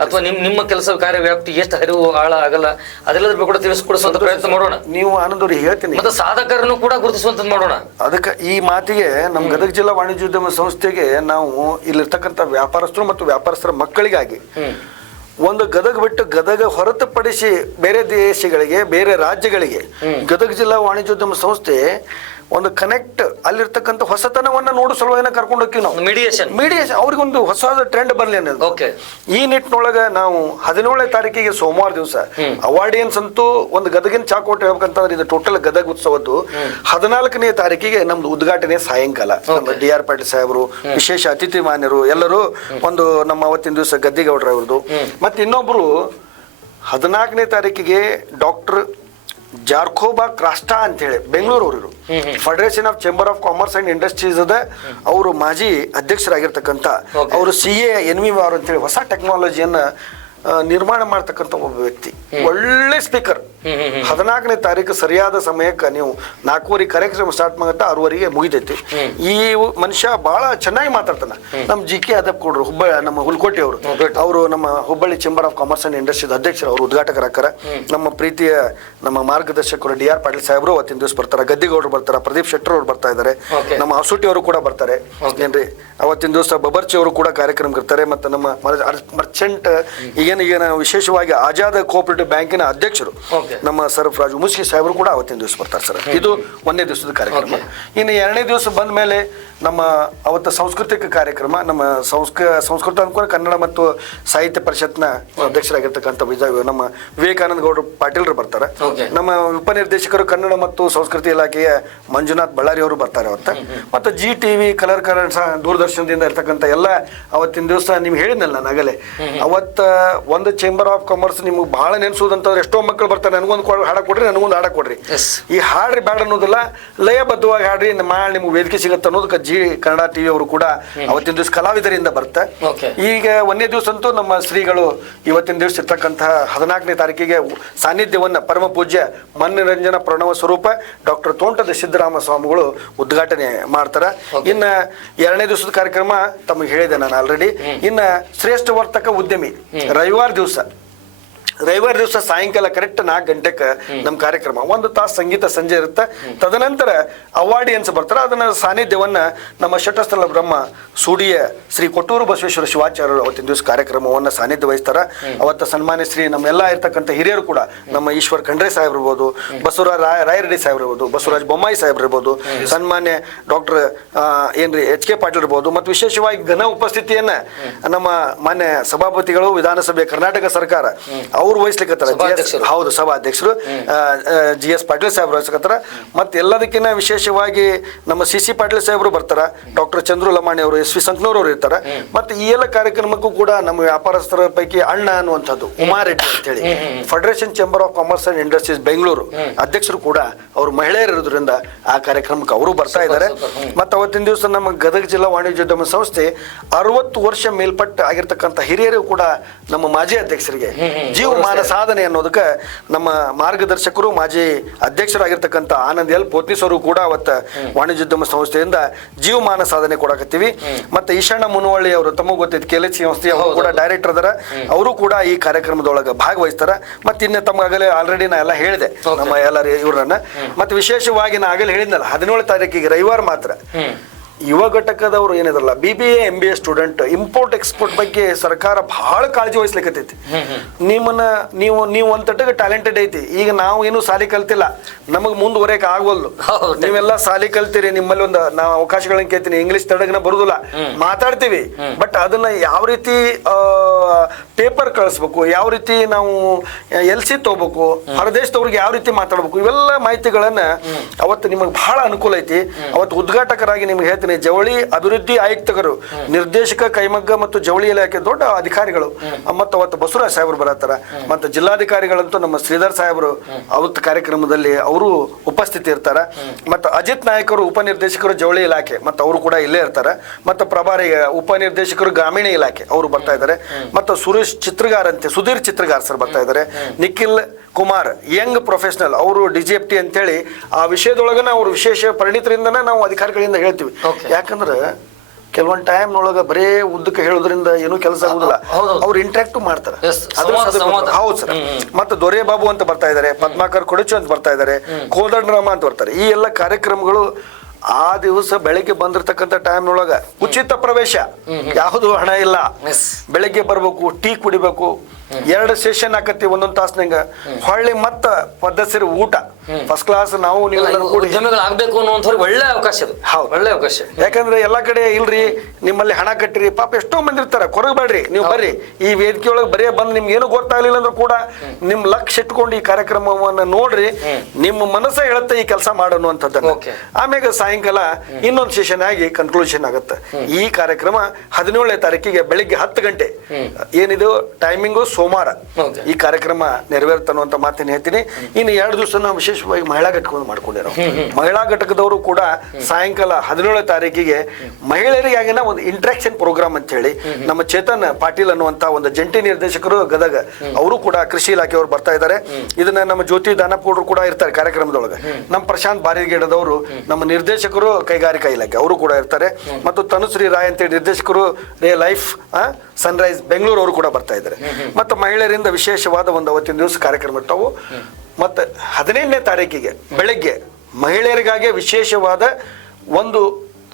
ಅಥವಾ ನಿಮ್ಮ ಕೆಲಸ ಕಾರ್ಯ ವ್ಯಾಪ್ತಿ ಎಷ್ಟು ಹರಿವು ಆಳ ಆಗಲ್ಲ ಅದೆಲ್ಲದ್ರ ಬಗ್ಗೆ ಕೂಡ ತಿಳಿಸ್ಕೊಡಿಸುವಂತ ಪ್ರಯತ್ನ ಮಾಡೋಣ. ನೀವು ಆನಂದವ್ರಿಗೆ ಹೇಳ್ತೀನಿ, ಮತ್ತೆ ಸಾಧಕರನ್ನು ಕೂಡ ಗುರುತಿಸುವಂತದ್ದು ಮಾಡೋಣ. ಅದಕ್ಕೆ ಈ ಮಾತಿಗೆ ನಮ್ಮ ಗದಗ ಜಿಲ್ಲಾ ವಾಣಿಜ್ಯೋದ್ಯಮ ಸಂಸ್ಥೆಗೆ ನಾವು ಇಲ್ಲಿರ್ತಕ್ಕಂಥ ವ್ಯಾಪಾರಸ್ಥರು ಮತ್ತು ವ್ಯಾಪಾರಸ್ಥರ ಮಕ್ಕಳಿಗಾಗಿ ಒಂದು ಗದಗ ಬಿಟ್ಟು ಗದಗ ಹೊರತುಪಡಿಸಿ ಬೇರೆ ದೇಶಗಳಿಗೆ ಬೇರೆ ರಾಜ್ಯಗಳಿಗೆ ಗದಗ ಜಿಲ್ಲಾ ವಾಣಿಜ್ಯೋದ್ಯಮ ಸಂಸ್ಥೆ ಒಂದು ಕನೆಕ್ಟ್ ಅಲ್ಲಿರ್ತಕ್ಕಂಥ ಹೊಸತನವನ್ನ ನೋಡು ಸಲುವಾಗಿ ಕರ್ಕೊಂಡು ಹೋಗ್ತೀವಿ ನಾವು. ಮೀಡಿಯೇಷನ್ ಅವ್ರಿಗೊಂದು ಹೊಸ ಟ್ರೆಂಡ್ ಬರಲಿ ಅನ್ನೋದು. ಈ ನಿಟ್ಟಿನೊಳಗ ನಾವು 17ನೇ ತಾರೀಕಿಗೆ ಸೋಮವಾರ ದಿವಸ ಅವಾರ್ಡಿಯನ್ಸ್ ಅಂತೂ ಒಂದು ಗದಗಿನ ಚಾಕೋಟ್ ಹೇಳ್ಬೇಕಂತಂದ್ರೆ ಇದು ಟೋಟಲ್ ಗದಗ ಉತ್ಸವದ್ದು 14ನೇ ತಾರೀಕಿಗೆ ನಮ್ದು ಉದ್ಘಾಟನೆ ಸಾಯಂಕಾಲ ನಮ್ಮ ಡಿ.ಆರ್. ಪಾಟೀಲ್ ಸಾಹೇಬರು ವಿಶೇಷ ಅತಿಥಿ ಮಾನ್ಯರು ಎಲ್ಲರೂ ಒಂದು ನಮ್ಮ ಅವತ್ತಿನ ದಿವಸ ಗದ್ದಿಗೌಡ್ರ ಅವ್ರದ್ದು ಮತ್ತೆ ಇನ್ನೊಬ್ರು 14ನೇ ತಾರೀಕಿಗೆ ಡಾಕ್ಟರ್ ಜಾರ್ಖೋಬಾ ಕ್ರಾಸ್ಟಾ ಅಂತ ಹೇಳಿ Bengaluru federation of chamber of commerce and industries ಅದ ಅವರು ಮಾಜಿ ಅಧ್ಯಕ್ಷರಾಗಿರ್ತಕ್ಕಂಥ ಅವರು CA NVR ಅಂತ ಹೇಳಿ ಹೊಸ ಟೆಕ್ನಾಲಜಿಯನ್ನ ನಿರ್ಮಾಣ ಮಾಡ್ತಕ್ಕಂಥ ಒಬ್ಬ ವ್ಯಕ್ತಿ, ಒಳ್ಳೆ ಸ್ಪೀಕರ್. 14ನೇ ತಾರೀಕು ಸರಿಯಾದ ಸಮಯಕ್ಕೆ ನೀವು 4:15 ಕಾರ್ಯಕ್ರಮ ಸ್ಟಾರ್ಟ್ ಮಾಡುತ್ತಾ 6:15 ಮುಗಿದೈತಿ. ಈ ಮನುಷ್ಯ ಬಹಳ ಚೆನ್ನಾಗಿ ಮಾತಾಡ್ತಾನ. ನಮ್ಮ GK ಅದಪ್ ಕೊಡ್ರು ನಮ್ಮ ಹುಲ್ಕೋಟೆ ಅವರು ನಮ್ಮ Hubballi chamber of commerce and industries ಅಧ್ಯಕ್ಷರು, ಅವರು ಉದ್ಘಾಟಕರಾಕಾರ. ನಮ್ಮ ಪ್ರೀತಿಯ ನಮ್ಮ ಮಾರ್ಗದರ್ಶಕರು D.R. ಪಾಟೀಲ್ ಸಾಹೇಬರು ಅವತ್ತಿನ ದಿವಸ ಬರ್ತಾರೆ, ಗದ್ದಿಗೌಡರು ಬರ್ತಾರೆ, ಪ್ರದೀಪ್ ಶೆಟ್ಟರ್ ಅವರು ಬರ್ತಾ ಇದ್ದಾರೆ, ನಮ್ಮ ಹಸುಟಿ ಅವರು ಕೂಡ ಬರ್ತಾರೆ ಏನ್ರಿ. ಅವತ್ತಿನ ದಿವಸ ಬಬರ್ಚಿ ಅವರು ಕೂಡ ಕಾರ್ಯಕ್ರಮಕ್ಕೆ ಇರ್ತಾರೆ. ಮತ್ತು ನಮ್ಮ ಮರ್ಚೆಂಟ್ ಈಗೇನು ವಿಶೇಷವಾಗಿ ಆಜಾದ್ ಕೋಆಪರೇಟಿವ್ ಬ್ಯಾಂಕಿನ ಅಧ್ಯಕ್ಷರು ನಮ್ಮ ಸರ್ಫರಾಜ್ ಮುಸ್ಕಿ ಸಾಹೇಬರು ಕೂಡ ಅವತ್ತಿನ ದಿವಸ ಬರ್ತಾರೆ ಸರ್. ಇದು 1ನೇ ದಿವಸದ ಕಾರ್ಯಕ್ರಮ. ಇನ್ನು 2ನೇ ದಿವಸ ಬಂದ ಮೇಲೆ ನಮ್ಮ ಅವತ್ತು ಸಾಂಸ್ಕೃತಿಕ ಕಾರ್ಯಕ್ರಮ, ನಮ್ಮ ಸಂಸ್ಕೃತ ಅನ್ಕೊಂಡು ಕನ್ನಡ ಮತ್ತು ಸಾಹಿತ್ಯ ಪರಿಷತ್ನ ಅಧ್ಯಕ್ಷರಾಗಿರ್ತಕ್ಕಂಥ ನಮ್ಮ ವಿವೇಕಾನಂದ ಗೌಡ್ರು ಪಾಟೀಲ್ರು ಬರ್ತಾರೆ. ನಮ್ಮ ಉಪನಿರ್ದೇಶಕರು ಕನ್ನಡ ಮತ್ತು ಸಂಸ್ಕೃತಿ ಇಲಾಖೆಯ ಮಂಜುನಾಥ್ ಬಳ್ಳಾರಿ ಅವರು ಬರ್ತಾರೆ ಅವತ್ತು. ಮತ್ತು GTV ಕಲರ್ ಕನ್ನಡ ದೂರದರ್ಶನದಿಂದ ಇರ್ತಕ್ಕಂಥ ಎಲ್ಲ ಅವತ್ತಿನ ದಿವಸ ನಿಮ್ಗೆ ಹೇಳಿದ್ನಲ್ಲ ನಾನು ಆಗಲೇ, ಅವತ್ತ ಒಂದು ಚೇಂಬರ್ ಆಫ್ ಕಾಮರ್ಸ್ ನಿಮ್ಗೆ ಬಹಳ ನೆನ್ಸೋದಂತಂದ್ರೆ ಎಷ್ಟೋ ಮಕ್ಕಳು ಬರ್ತಾರೆ ನನಗೊಂದು ಹಾಡ ಕೊಡ್ರಿ, ನನಗೊಂದು ಹಾಡ ಕೊಡ್ರಿ, ಈ ಹಾಡ್ರಿ ಬ್ಯಾಡ ಅನ್ನೋದಿಲ್ಲ, ಲಯಬದ್ಧವಾಗಿ ಹಾಡ್ರಿ, ಮಾಡಿ ನಿಮ್ಗೆ ವೇದಿಕೆ ಸಿಗುತ್ತೆ ಅನ್ನೋದಕ್ಕೆ ಜಿ ಕನ್ನಡ ಟಿವಿ ಅವರು ಕೂಡ ಅವತ್ತಿನ ದಿವಸ ಕಲಾವಿದರಿಂದ ಬರುತ್ತೆ. ಈಗ 1ನೇ ದಿವಸ ಅಂತೂ ನಮ್ಮ ಶ್ರೀಗಳು ಇವತ್ತಿನ ದಿವಸ ಇರ್ತಕ್ಕಂತಹ 14ನೇ ತಾರೀಕಿಗೆ ಸಾನ್ನಿಧ್ಯವನ್ನ ಪರಮ ಪೂಜ್ಯ ಮನರಂಜನ ಪ್ರಣವ ಸ್ವರೂಪ ಡಾಕ್ಟರ್ ತೋಂಟದ ಸಿದ್ದರಾಮ ಸ್ವಾಮಿಗಳು ಉದ್ಘಾಟನೆ ಮಾಡ್ತಾರ. ಇನ್ನ 2ನೇ ದಿವಸದ ಕಾರ್ಯಕ್ರಮ ತಮಗೆ ಹೇಳಿದೆ ನಾನು ಆಲ್ರೆಡಿ. ಇನ್ನ ಶ್ರೇಷ್ಠ ವರ್ತಕ ಉದ್ಯಮಿ ರವಿವಾರ ದಿವಸ ಸಾಯಂಕಾಲ ಕರೆಕ್ಟ್ 4 ಗಂಟೆಗೆ ನಮ್ಮ ಕಾರ್ಯಕ್ರಮ, 1 ತಾಸು ಸಂಗೀತ ಸಂಜೆ ಇರುತ್ತೆ. ತದನಂತರ ಅವಾರ್ಡಿಯನ್ಸ್ ಬರ್ತಾರೆ. ಅದನ್ನ ಸಾನ್ನಿಧ್ಯವನ್ನ ನಮ್ಮ ಶಟಸ್ಥಲ ಬ್ರಹ್ಮ ಸೂಡಿಯ ಶ್ರೀ ಕೊಟ್ಟೂರು ಬಸವೇಶ್ವರ ಶಿವಾಚಾರ್ಯರು ಅವತ್ತಿನ ದಿವಸ ಕಾರ್ಯಕ್ರಮವನ್ನ ಸಾನ್ನಿಧ್ಯ ವಹಿಸ್ತಾರ. ಅವತ್ತ ಸನ್ಮಾನ್ಯ ಶ್ರೀ ನಮ್ಮೆಲ್ಲ ಇರ್ತಕ್ಕಂಥ ಹಿರಿಯರು ಕೂಡ, ನಮ್ಮ ಈಶ್ವರ್ ಖಂಡ್ರೆ ಸಾಹೇಬ್ರು ಇರ್ಬೋದು, ಬಸವರಾಜ ರಾಯರೆಡ್ಡಿ ಸಾಹೇಬ್ರು ಇರ್ಬೋದು, ಬಸವರಾಜ ಬೊಮ್ಮಾಯಿ ಸಾಹೇಬ್ರು ಇರ್ಬೋದು, ಸನ್ಮಾನ್ಯ ಡಾಕ್ಟರ್ ಎಚ್ ಕೆ ಪಾಟೀಲ್ ಇರ್ಬೋದು, ಮತ್ತು ವಿಶೇಷವಾಗಿ ಘನ ಉಪಸ್ಥಿತಿಯನ್ನ ನಮ್ಮ ಮಾನ್ಯ ಸಭಾಪತಿಗಳು ವಿಧಾನಸಭೆ ಕರ್ನಾಟಕ ಸರ್ಕಾರ ಅವ್ರು ವಹಿಸ್ಲಿಕ್ಕತ್ತಾರ. ಹೌದು, ಸಭಾಧ್ಯಕ್ಷರು GS ಪಾಟೀಲ್ ಸಾಹೇಬ್ರು ವಹಿಸ್ಲಿಕ್ಕತ್ತಾರ. ಮತ್ತೆ ಎಲ್ಲದಕ್ಕಿಂತ ವಿಶೇಷವಾಗಿ ನಮ್ಮ CC ಪಾಟೀಲ್ ಸಾಹೇಬ್ರು ಬರ್ತಾರ, ಡಾಕ್ಟರ್ ಚಂದ್ರು ಲಮಾಣಿ ಅವರು, SV ಸಂಕನೂರ್ ಅವರು ಇರ್ತಾರ. ಮತ್ತೆ ಈ ಎಲ್ಲ ಕಾರ್ಯಕ್ರಮಕ್ಕೂ ಕೂಡ ನಮ್ಮ ವ್ಯಾಪಾರಸ್ಥರ ಪೈಕಿ ಅಣ್ಣ ಅನ್ನುವಂಥದ್ದು ಉಮಾರೆಡ್ಡಿ ಅಂತ ಹೇಳಿ federation chamber of commerce and industries Bengaluru ಅಧ್ಯಕ್ಷರು ಕೂಡ ಅವರು ಮಹಿಳೆಯರು ಇರೋದ್ರಿಂದ ಆ ಕಾರ್ಯಕ್ರಮಕ್ಕೆ ಅವರು ಬರ್ತಾ ಇದ್ದಾರೆ. ಮತ್ತೆ ಅವತ್ತಿನ ದಿವಸ ನಮ್ಮ ಗದಗ ಜಿಲ್ಲಾ ವಾಣಿಜ್ಯೋದ್ಯಮ ಸಂಸ್ಥೆ 60 ವರ್ಷ ಮೇಲ್ಪಟ್ಟ ಆಗಿರ್ತಕ್ಕಂಥ ಹಿರಿಯರು ಕೂಡ ನಮ್ಮ ಮಾಜಿ ಅಧ್ಯಕ್ಷರಿಗೆ ಜೀವಮಾನ ಸಾಧನೆ ಅನ್ನೋದಕ್ಕೆ ನಮ್ಮ ಮಾರ್ಗದರ್ಶಕರು ಮಾಜಿ ಅಧ್ಯಕ್ಷರಾಗಿರ್ತಕ್ಕಂಥ ಆನಂದ್ ಎಲ್ ಪೋತ್ನಿಸರು ಕೂಡ ಅವತ್ತ ವಾಣಿಜ್ಯೋದ್ಯಮ ಸಂಸ್ಥೆಯಿಂದ ಜೀವಮಾನ ಸಾಧನೆ ಕೊಡಕತ್ತೀವಿ. ಮತ್ತೆ ಈಶಣ್ಣ ಮುನವಳ್ಳಿ ಅವರು, ತಮಗೆ ಗೊತ್ತಿದ್ದು KLC ಸಂಸ್ಥೆ ಅವರು ಕೂಡ ಡೈರೆಕ್ಟರ್ ಅದರ, ಅವರು ಕೂಡ ಈ ಕಾರ್ಯಕ್ರಮದೊಳಗೆ ಭಾಗವಹಿಸ್ತಾರ. ಮತ್ತೆ ಇನ್ನು ತಮಗಾಗಲೇ ಆಲ್ರೆಡಿ ನಾ ಎಲ್ಲ ಹೇಳಿದೆ ನಮ್ಮ ಎಲ್ಲರ ಇವ್ರನ್ನ. ಮತ್ತೆ ವಿಶೇಷವಾಗಿ ನಾ ಆಗಲೇ ಹೇಳಿದ್ನಲ್ಲ 17 ತಾರೀಕಿಗೆ ರವಿವಾರ ಮಾತ್ರ ಯುವ ಘಟಕದವರು ಏನಿದ್ರಲ್ಲ BBA MBA student import export ಬಗ್ಗೆ ಸರ್ಕಾರ ಬಹಳ ಕಾಳಜಿ ವಹಿಸ್ಲಿಕ್ಕತ್ತೈತಿ. ನೀವು ಒಂದ್ ತಟ್ಟಗೆ ಟ್ಯಾಲೆಂಟೆಡ್ ಐತಿ. ಈಗ ನಾವು ಏನು ಸಾಲಿ ಕಲ್ತಿಲ್ಲ, ನಮಗ್ ಮುಂದುವರೆಯಕ್ ಆಗವಲ್ದು. ನೀವೆಲ್ಲ ಸಾಲಿ ಕಲ್ತೀರಿ, ನಿಮ್ಮಲ್ಲಿ ಒಂದು ನಾವು ಅವಕಾಶಗಳನ್ನ ಕೇಳ್ತೀನಿ. ಇಂಗ್ಲಿಷ್ ತಡಗನ ಬರುದಿಲ್ಲ, ಮಾತಾಡ್ತೀವಿ, ಬಟ್ ಅದನ್ನ ಯಾವ ರೀತಿ ಪೇಪರ್ ಕಳಿಸ್ಬೇಕು, ಯಾವ ರೀತಿ ನಾವು LC ತಗೋಬೇಕು, ಹೊರದೇಶದವ್ರಿಗೆ ಯಾವ ರೀತಿ ಮಾತಾಡ್ಬೇಕು, ಇವೆಲ್ಲ ಮಾಹಿತಿಗಳನ್ನ ಅವತ್ತು ನಿಮಗೆ ಬಹಳ ಅನುಕೂಲ ಐತಿ. ಅವತ್ತು ಉದ್ಘಾಟಕರಾಗಿ ನಿಮ್ಗೆ ಹೇಳ್ತೀನಿ, ಜವಳಿ ಅಭಿವೃದ್ಧಿ ಆಯುಕ್ತರು, ನಿರ್ದೇಶಕ ಕೈಮಗ್ಗ ಮತ್ತು ಜವಳಿ ಇಲಾಖೆ ದೊಡ್ಡ ಅಧಿಕಾರಿಗಳು, ಮತ್ತು ಅವತ್ತು ಬಸವರಾಜ್ ಸಾಹೇಬರು ಬರತ್ತಾರ. ಮತ್ತು ಜಿಲ್ಲಾಧಿಕಾರಿಗಳಂತೂ ನಮ್ಮ ಶ್ರೀಧರ್ ಸಾಹೇಬರು ಅವತ್ತು ಕಾರ್ಯಕ್ರಮದಲ್ಲಿ ಅವರು ಉಪಸ್ಥಿತಿ ಇರ್ತಾರ. ಮತ್ತು ಅಜಿತ್ ನಾಯಕರು ಉಪನಿರ್ದೇಶಕರು ಜವಳಿ ಇಲಾಖೆ, ಮತ್ತು ಅವರು ಕೂಡ ಇಲ್ಲೇ ಇರ್ತಾರ. ಮತ್ತು ಪ್ರಭಾರಿ ಉಪನಿರ್ದೇಶಕರು ಗ್ರಾಮೀಣ ಇಲಾಖೆ ಅವರು ಬರ್ತಾ ಇದ್ದಾರೆ. ಮತ್ತು ಸುಧೀರ್ ಚಿತ್ರಗಾರ್ ಸರ್ ಬರ್ತಾ ಇದ್ದಾರೆ. ನಿಖಿಲ್ ಕುಮಾರ್ ಯಂಗ್ ಪ್ರೊಫೆಷನಲ್ ಅವರು DGFT ಅಂತೇಳಿ ಆ ವಿಷಯದೊಳಗನ ಅವರು ವಿಶೇಷ ಪರಿಣಿತರಿಂದನೇ ನಾವು ಅಧಿಕಾರಿಗಳಿಂದ ಹೇಳ್ತೀವಿ. ಯಾಕಂದ್ರೆ ಕೆಲವೊಂದು ಟೈಮ್ನೊಳಗ ಬರೇ ಉದ್ದಕ್ಕೆ ಹೇಳೋದ್ರಿಂದ ಏನೂ ಕೆಲಸ ಆಗುದಿಲ್ಲ, ಅವ್ರು ಇಂಟ್ರಾಕ್ಟ್ ಮಾಡ್ತಾರೆ. ಹೌದು ಸರ್. ಮತ್ತೆ ದೊರೆ ಬಾಬು ಅಂತ ಬರ್ತಾ ಇದ್ದಾರೆ, ಪದ್ಮಾಕರ್ ಕೊಡಚು ಅಂತ ಬರ್ತಾ ಇದ್ದಾರೆ, ಕೋದಂಡರಾಮ ಅಂತ ಬರ್ತಾರೆ. ಈ ಎಲ್ಲ ಕಾರ್ಯಕ್ರಮಗಳು ಆ ದಿವಸ ಬೆಳಿಗ್ಗೆ ಬಂದಿರತಕ್ಕಂಥ ಟೈಮ್ನೊಳಗ ಉಚಿತ ಪ್ರವೇಶ, ಯಾವುದು ಹಣ ಇಲ್ಲ. ಬೆಳಿಗ್ಗೆ ಬರ್ಬೇಕು, ಟೀ ಕುಡಿಬೇಕು, 2 ಸೆಷನ್ ಆಕತಿ, 1 ತಾಸ್ನಂಗ ಹೊಳ್ಳಿ ಮತ್ತ ಪದ್ಧತಿ ಊಟ ಫಸ್ಟ್ ಕ್ಲಾಸ್. ನಾವು ಆಗ್ಬೇಕು ಅನ್ನುವಂಥವ್ರಿಗೆ ಒಳ್ಳೆ ಅವಕಾಶ ಅದು. ಒಳ್ಳೆ ಅವಕಾಶ. ಯಾಕಂದ್ರೆ ಎಲ್ಲಾ ಕಡೆ ಇಲ್ರಿ, ನಿಮ್ಮಲ್ಲಿ ಹಣ ಕಟ್ಟಿರಿ, ಪಾಪ ಎಷ್ಟೋ ಮಂದಿ ಇರ್ತಾರ, ಕೊರಗಬೇಡ್ರಿ, ನೀವು ಬರ್ರಿ ಈ ವೇದಿಕೆ ಒಳಗೆ ಬರೀ ಬಂದು ನಿಮ್ಗೆ ಏನು ಗೊತ್ತಾಗ್ಲಿಲ್ಲ ಅಂದ್ರೂ ಕೂಡ ನಿಮ್ ಲಕ್ಷ್ಯ ಇಟ್ಕೊಂಡು ಈ ಕಾರ್ಯಕ್ರಮವನ್ನ ನೋಡ್ರಿ, ನಿಮ್ಮ ಮನಸ್ಸ ಹೇಳುತ್ತೆ ಈ ಕೆಲಸ ಮಾಡೋನ್ನುವಂಥದ್ದನ್ನ. ಆಮ್ಯಾಗ ಸಾಯಂಕಾಲ ಇನ್ನೊಂದು ಸೆಷನ್ ಆಗಿ ಕನ್ಕ್ಲೂಷನ್ ಆಗುತ್ತೆ. ಈ ಕಾರ್ಯಕ್ರಮ 17ನೇ ತಾರೀಕಿಗೆ ಬೆಳಿಗ್ಗೆ 10 ಗಂಟೆ ಏನಿದು ಟೈಮಿಂಗು, ಸೋಮವಾರ ಈ ಕಾರ್ಯಕ್ರಮ ನೆರವೇರ್ತನ್ನುವಂತ ಮಾತಿನ ಹೇಳ್ತೀನಿ. ಇನ್ನು 2 ದಿವಸ ನಾವು ವಿಶೇಷವಾಗಿ ಮಹಿಳಾ ಘಟಕವನ್ನು ಮಾಡ್ಕೊಂಡಿರೋ ಮಹಿಳಾ ಘಟಕದವರು ಕೂಡ ಸಾಯಂಕಾಲ 17ನೇ ತಾರೀಕಿಗೆ ಮಹಿಳೆಯರಿಗಾಗಿನ ಒಂದು ಇಂಟ್ರಾಕ್ಷನ್ ಪ್ರೋಗ್ರಾಮ್ ಅಂತ ಹೇಳಿ ನಮ್ಮ ಚೇತನ್ ಪಾಟೀಲ್ ಅನ್ನುವಂತ ಒಂದು ಜಂಟಿ ನಿರ್ದೇಶಕರು ಗದಗ, ಅವರು ಕೂಡ ಕೃಷಿ ಇಲಾಖೆಯವರು ಬರ್ತಾ ಇದ್ದಾರೆ. ಇದನ್ನ ನಮ್ಮ ಜ್ಯೋತಿ ದಾನಪೌಡರು ಕೂಡ ಇರ್ತಾರೆ ಕಾರ್ಯಕ್ರಮದೊಳಗೆ. ನಮ್ಮ ಪ್ರಶಾಂತ್ ಬಾರಿಗೇಡದವರು ನಮ್ಮ ನಿರ್ದೇಶಕರು ಕೈಗಾರಿಕಾ ಇಲಾಖೆ ಅವರು ಕೂಡ ಇರ್ತಾರೆ. ಮತ್ತು ತನುಶ್ರೀ ರಾಯ್ ಅಂತೇಳಿ ನಿರ್ದೇಶಕರು ಲೈಫ್ ಸನ್ರೈಸ್ ಬೆಂಗಳೂರು ಅವರು ಕೂಡ ಬರ್ತಾ ಇದ್ದಾರೆ. ಮತ್ತು ಮಹಿಳೆಯರಿಂದ ವಿಶೇಷವಾದ ಒಂದು ಅವತ್ತಿನ ದಿವಸ ಕಾರ್ಯಕ್ರಮ ಇರ್ತಾವು. ಮತ್ತು 15ನೇ ತಾರೀಕಿಗೆ ಬೆಳಗ್ಗೆ ಮಹಿಳೆಯರಿಗಾಗಿ ವಿಶೇಷವಾದ ಒಂದು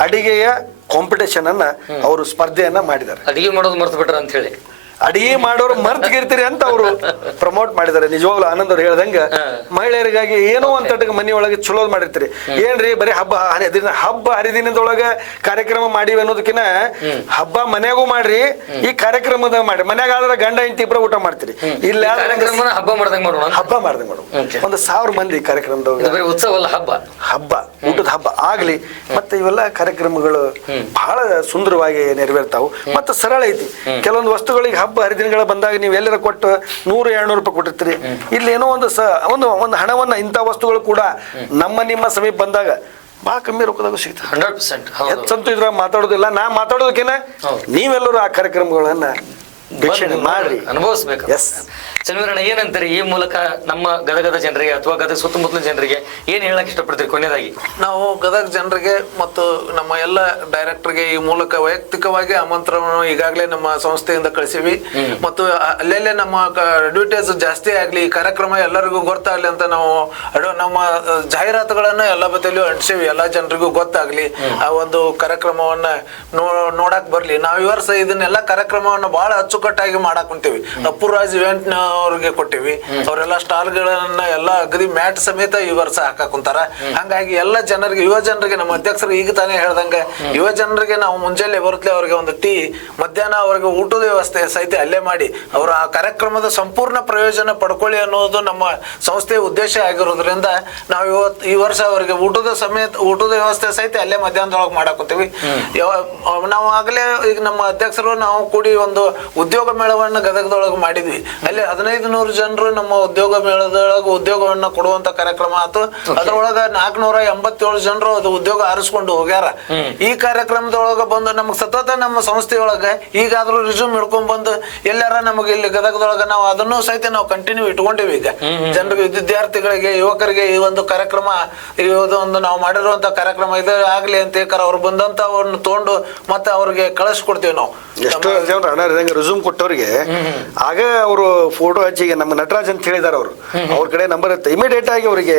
ಅಡಿಗೆಯ ಕಾಂಪಿಟೇಷನ್ ಅನ್ನ ಅವರು ಸ್ಪರ್ಧೆಯನ್ನ ಮಾಡಿದ್ದಾರೆ. ಅಡಿಗೆ ಮಾಡೋದು ಮರ್ತು ಬಿಟ್ರ ಅಂತ ಹೇಳಿ ಅಡಿಗೆ ಮಾಡೋರು ಮರ್ತ್ಗಿರ್ತೀರಿ ಅಂತ ಅವರು ಪ್ರಮೋಟ್ ಮಾಡಿದ್ದಾರೆ. ನಿಜವಾಗ್ಲೂ ಆನಂದ್ ಅವ್ರು ಹೇಳ್ದಂಗ ಮಹಿಳೆಯರಿಗಾಗಿ ಏನೋ ಒಂದ್ ಮನೆಯೊಳಗೆ ಚಲೋ ಮಾಡಿರ್ತೀರಿ. ಏನ್ರಿ ಬರೀ ಹಬ್ಬ ಹರಿದಿನದೊಳಗ ಕಾರ್ಯಕ್ರಮ ಮಾಡಿವಿ ಅನ್ನೋದಕ್ಕಿಂತ ಹಬ್ಬ ಮನ್ಯಾಗೂ ಮಾಡ್ರಿ, ಈ ಕಾರ್ಯಕ್ರಮದ ಮಾಡಿ. ಮನ್ಯಾಗ ಆದ್ರೆ ಗಂಡ ಹೆಂಡತಿ ಇಬ್ಬರ ಊಟ ಮಾಡ್ತೀರಿ, ಇಲ್ಲ ಹಬ್ಬ ಮಾಡ್ದಂಗ ಮಾಡೋಣ. ಒಂದು 1000 ಮಂದಿ ಕಾರ್ಯಕ್ರಮದೊಳಗೆ ಉತ್ಸವ ಹಬ್ಬ ಊಟದ ಹಬ್ಬ ಆಗ್ಲಿ. ಮತ್ತೆ ಇವೆಲ್ಲ ಕಾರ್ಯಕ್ರಮಗಳು ಬಹಳ ಸುಂದರವಾಗಿ ನೆರವೇರ್ತಾವು. ಮತ್ತೆ ಸರಳ ಐತಿ. ಕೆಲವೊಂದು ವಸ್ತುಗಳಿಗೆ ಹಬ್ಬ ಹರಿದಿನಗಳ ಬಂದಾಗ ನೀವು ಎಲ್ಲರ ಕೊಟ್ಟು 100-200 ರೂಪಾಯಿ ಕೊಟ್ಟಿರ್ತೀರಿ. ಇಲ್ಲಿ ಏನೋ ಒಂದು ಹಣವನ್ನ ಇಂಥ ವಸ್ತುಗಳು ಕೂಡ ನಿಮ್ಮ ಸಮೀಪ ಬಂದಾಗ ಭಾಳ ಕಮ್ಮಿ ರೊಕ್ಕದಾಗ ಸಿಗ್ತದೆ. 100% ಹೆಚ್ಚಂತೂ ಇದ್ರಾಗ ಮಾತಾಡೋದಿಲ್ಲ. ನಾ ಮಾತಾಡೋದಕ್ಕೇನ ನೀವೆಲ್ಲರೂ ಆ ಕಾರ್ಯಕ್ರಮಗಳನ್ನ ವೀಕ್ಷಣೆ ಮಾಡ್ರಿ, ಅನುಭವಿಸ್ಬೇಕು. ಎಸ್ ಚನ್ನವೀರಣ್ಣ, ಏನಂತಾರೆ ಈ ಮೂಲಕ ನಮ್ಮ ಗದಗದ ಜನರಿಗೆ ಅಥವಾ ಗದಗ ಸುತ್ತಮುತ್ತಲಿನ ಜನರಿಗೆ ಏನ್ ಹೇಳಕ್ ಇಷ್ಟಪಡ್ತೀರಿ ಕೊನೆಯದಾಗಿ? ನಾವು ಗದಗ ಜನರಿಗೆ ಮತ್ತು ನಮ್ಮ ಎಲ್ಲ ಡೈರೆಕ್ಟರ್ಗೆ ಈ ಮೂಲಕ ವೈಯಕ್ತಿಕವಾಗಿ ಆಮಂತ್ರಣವನ್ನು ಈಗಾಗಲೇ ನಮ್ಮ ಸಂಸ್ಥೆಯಿಂದ ಕಳಿಸಿವಿ. ಮತ್ತು ಅಲ್ಲೆಲ್ಲೇ ನಮ್ಮ ಅಡ್ವರ್ಟೈಸ್ ಜಾಸ್ತಿ ಆಗ್ಲಿ, ಈ ಕಾರ್ಯಕ್ರಮ ಎಲ್ಲರಿಗೂ ಗೊತ್ತಾಗ್ಲಿ ಅಂತ ನಾವು ನಮ್ಮ ಜಾಹೀರಾತುಗಳನ್ನ ಎಲ್ಲ ಬದಿಯಲ್ಲೂ ಅಂಟಿಸಿವಿ. ಎಲ್ಲ ಜನರಿಗೂ ಗೊತ್ತಾಗ್ಲಿ, ಆ ಒಂದು ಕಾರ್ಯಕ್ರಮವನ್ನ ನೋಡಕ್ ಬರ್ಲಿ. ನಾವು ಈ ವರ್ಷ ಇದನ್ನೆಲ್ಲ ಕಾರ್ಯಕ್ರಮವನ್ನ ಬಹಳ ಅಚ್ಚುಕಟ್ಟಾಗಿ ಮಾಡಾಕ್ ಕುಂತೀವಿ. ಅಪ್ಪುರಾಜ್ ಇವೆಂಟ್ ಅವ್ರಿಗೆ ಕೊಟ್ಟಿವಿ. ಅವರೆಲ್ಲ ಸ್ಟಾಲ್ ಗಳನ್ನ ಎಲ್ಲ ಅಗದಿ ಮ್ಯಾಟ್ ಸಮೇತ ಈ ವರ್ಷ ಹಾಕಾಕ್ ಕುಂತಾರ. ಹಂಗಾಗಿ ಎಲ್ಲ ಜನರಿಗೆ, ಯುವ ಜನರಿಗೆ, ನಮ್ಮ ಅಧ್ಯಕ್ಷರು ಈಗ ತಾನೇ ಹೇಳ್ದಂಗೆ ಯುವ ಜನರಿಗೆ ನಾವು ಮುಂಜಾನೆ ಬರುತ್ತಲೇ ಅವ್ರಿಗೆ ಒಂದು ಟೀ, ಮಧ್ಯಾಹ್ನ ಅವ್ರಿಗೆ ಊಟದ ವ್ಯವಸ್ಥೆ ಸಹಿತ ಅಲ್ಲೇ ಮಾಡಿ ಅವ್ರ ಆ ಕಾರ್ಯಕ್ರಮದ ಸಂಪೂರ್ಣ ಪ್ರಯೋಜನ ಪಡ್ಕೊಳ್ಳಿ ಅನ್ನೋದು ನಮ್ಮ ಸಂಸ್ಥೆಯ ಉದ್ದೇಶ ಆಗಿರೋದ್ರಿಂದ ನಾವು ಈ ವರ್ಷ ಅವರಿಗೆ ಊಟದ ವ್ಯವಸ್ಥೆ ಸಹಿತ ಅಲ್ಲೇ ಮಧ್ಯಾಹ್ನದೊಳಗೆ ಮಾಡಾಕೋತೀವಿ. ನಾವು ಆಗಲೇ ಈಗ ನಮ್ಮ ಅಧ್ಯಕ್ಷರು ನಾವು ಕೂಡಿ ಒಂದು ಉದ್ಯೋಗ ಮೇಳವನ್ನ ಗದಗದೊಳಗೆ ಮಾಡಿದ್ವಿ. ಅಲ್ಲಿ 1500 ಜನರು ನಮ್ಮ ಉದ್ಯೋಗ ಮೇಳದೊಳಗೆ ಉದ್ಯೋಗವನ್ನ ಕೊಡುವಂತ ಕಾರ್ಯಕ್ರಮ ಆಯ್ತು. ಅದ್ರೊಳಗ 487 ಜನರು ಅದು ಉದ್ಯೋಗ ಆರಿಸ್ಕೊಂಡು ಹೋಗ್ಯಾರ. ಈ ಕಾರ್ಯಕ್ರಮದೊಳಗ ಬಂದು ನಮ್ಗೆ ಸತತ ನಮ್ಮ ಸಂಸ್ಥೆಯೊಳಗ ಈಗಾದ್ರೂ ರಿಸ್ಯೂಮ್ ಹಿಡ್ಕೊಂಡ್ ಬಂದು ಎಲ್ಲಾರ ನಮಗೆ ಇಲ್ಲಿ ಗದಗದೊಳಗ ನಾವು ಅದನ್ನು ಸಹಿತ ನಾವು ಕಂಟಿನ್ಯೂ ಇಟ್ಕೊಂಡಿವಿ. ಈಗ ಜನರಿಗೆ, ವಿದ್ಯಾರ್ಥಿಗಳಿಗೆ, ಯುವಕರಿಗೆ ಈ ಒಂದು ಕಾರ್ಯಕ್ರಮ, ಒಂದು ನಾವು ಮಾಡಿರುವಂತ ಕಾರ್ಯಕ್ರಮ ಇದು ಆಗ್ಲಿ ಅಂತ ಅವ್ರು ಬಂದಂತ ಅವ್ರನ್ನ ತಗೊಂಡು ಮತ್ತೆ ಅವ್ರಿಗೆ ಕಳಿಸ್ಕೊಡ್ತೀವಿ ನಾವು. ಎಷ್ಟೋ ಜನರು ಹಣ ರಿಸ್ಯೂಮ್ ಕೊಟ್ಟವ್ರಿಗೆ ಆಗ ಅವರು ಫೋಟೋ ಹಚ್ಚಿಗೆ ನಮ್ಮ ನಟರಾಜ್ ಅಂತ ಹೇಳಿದಾರೆ. ಅವ್ರ ಕಡೆ ನಂಬರ್ ಇರುತ್ತೆ, ಇಮಿಡಿಯೇಟ್ ಆಗಿ ಅವರಿಗೆ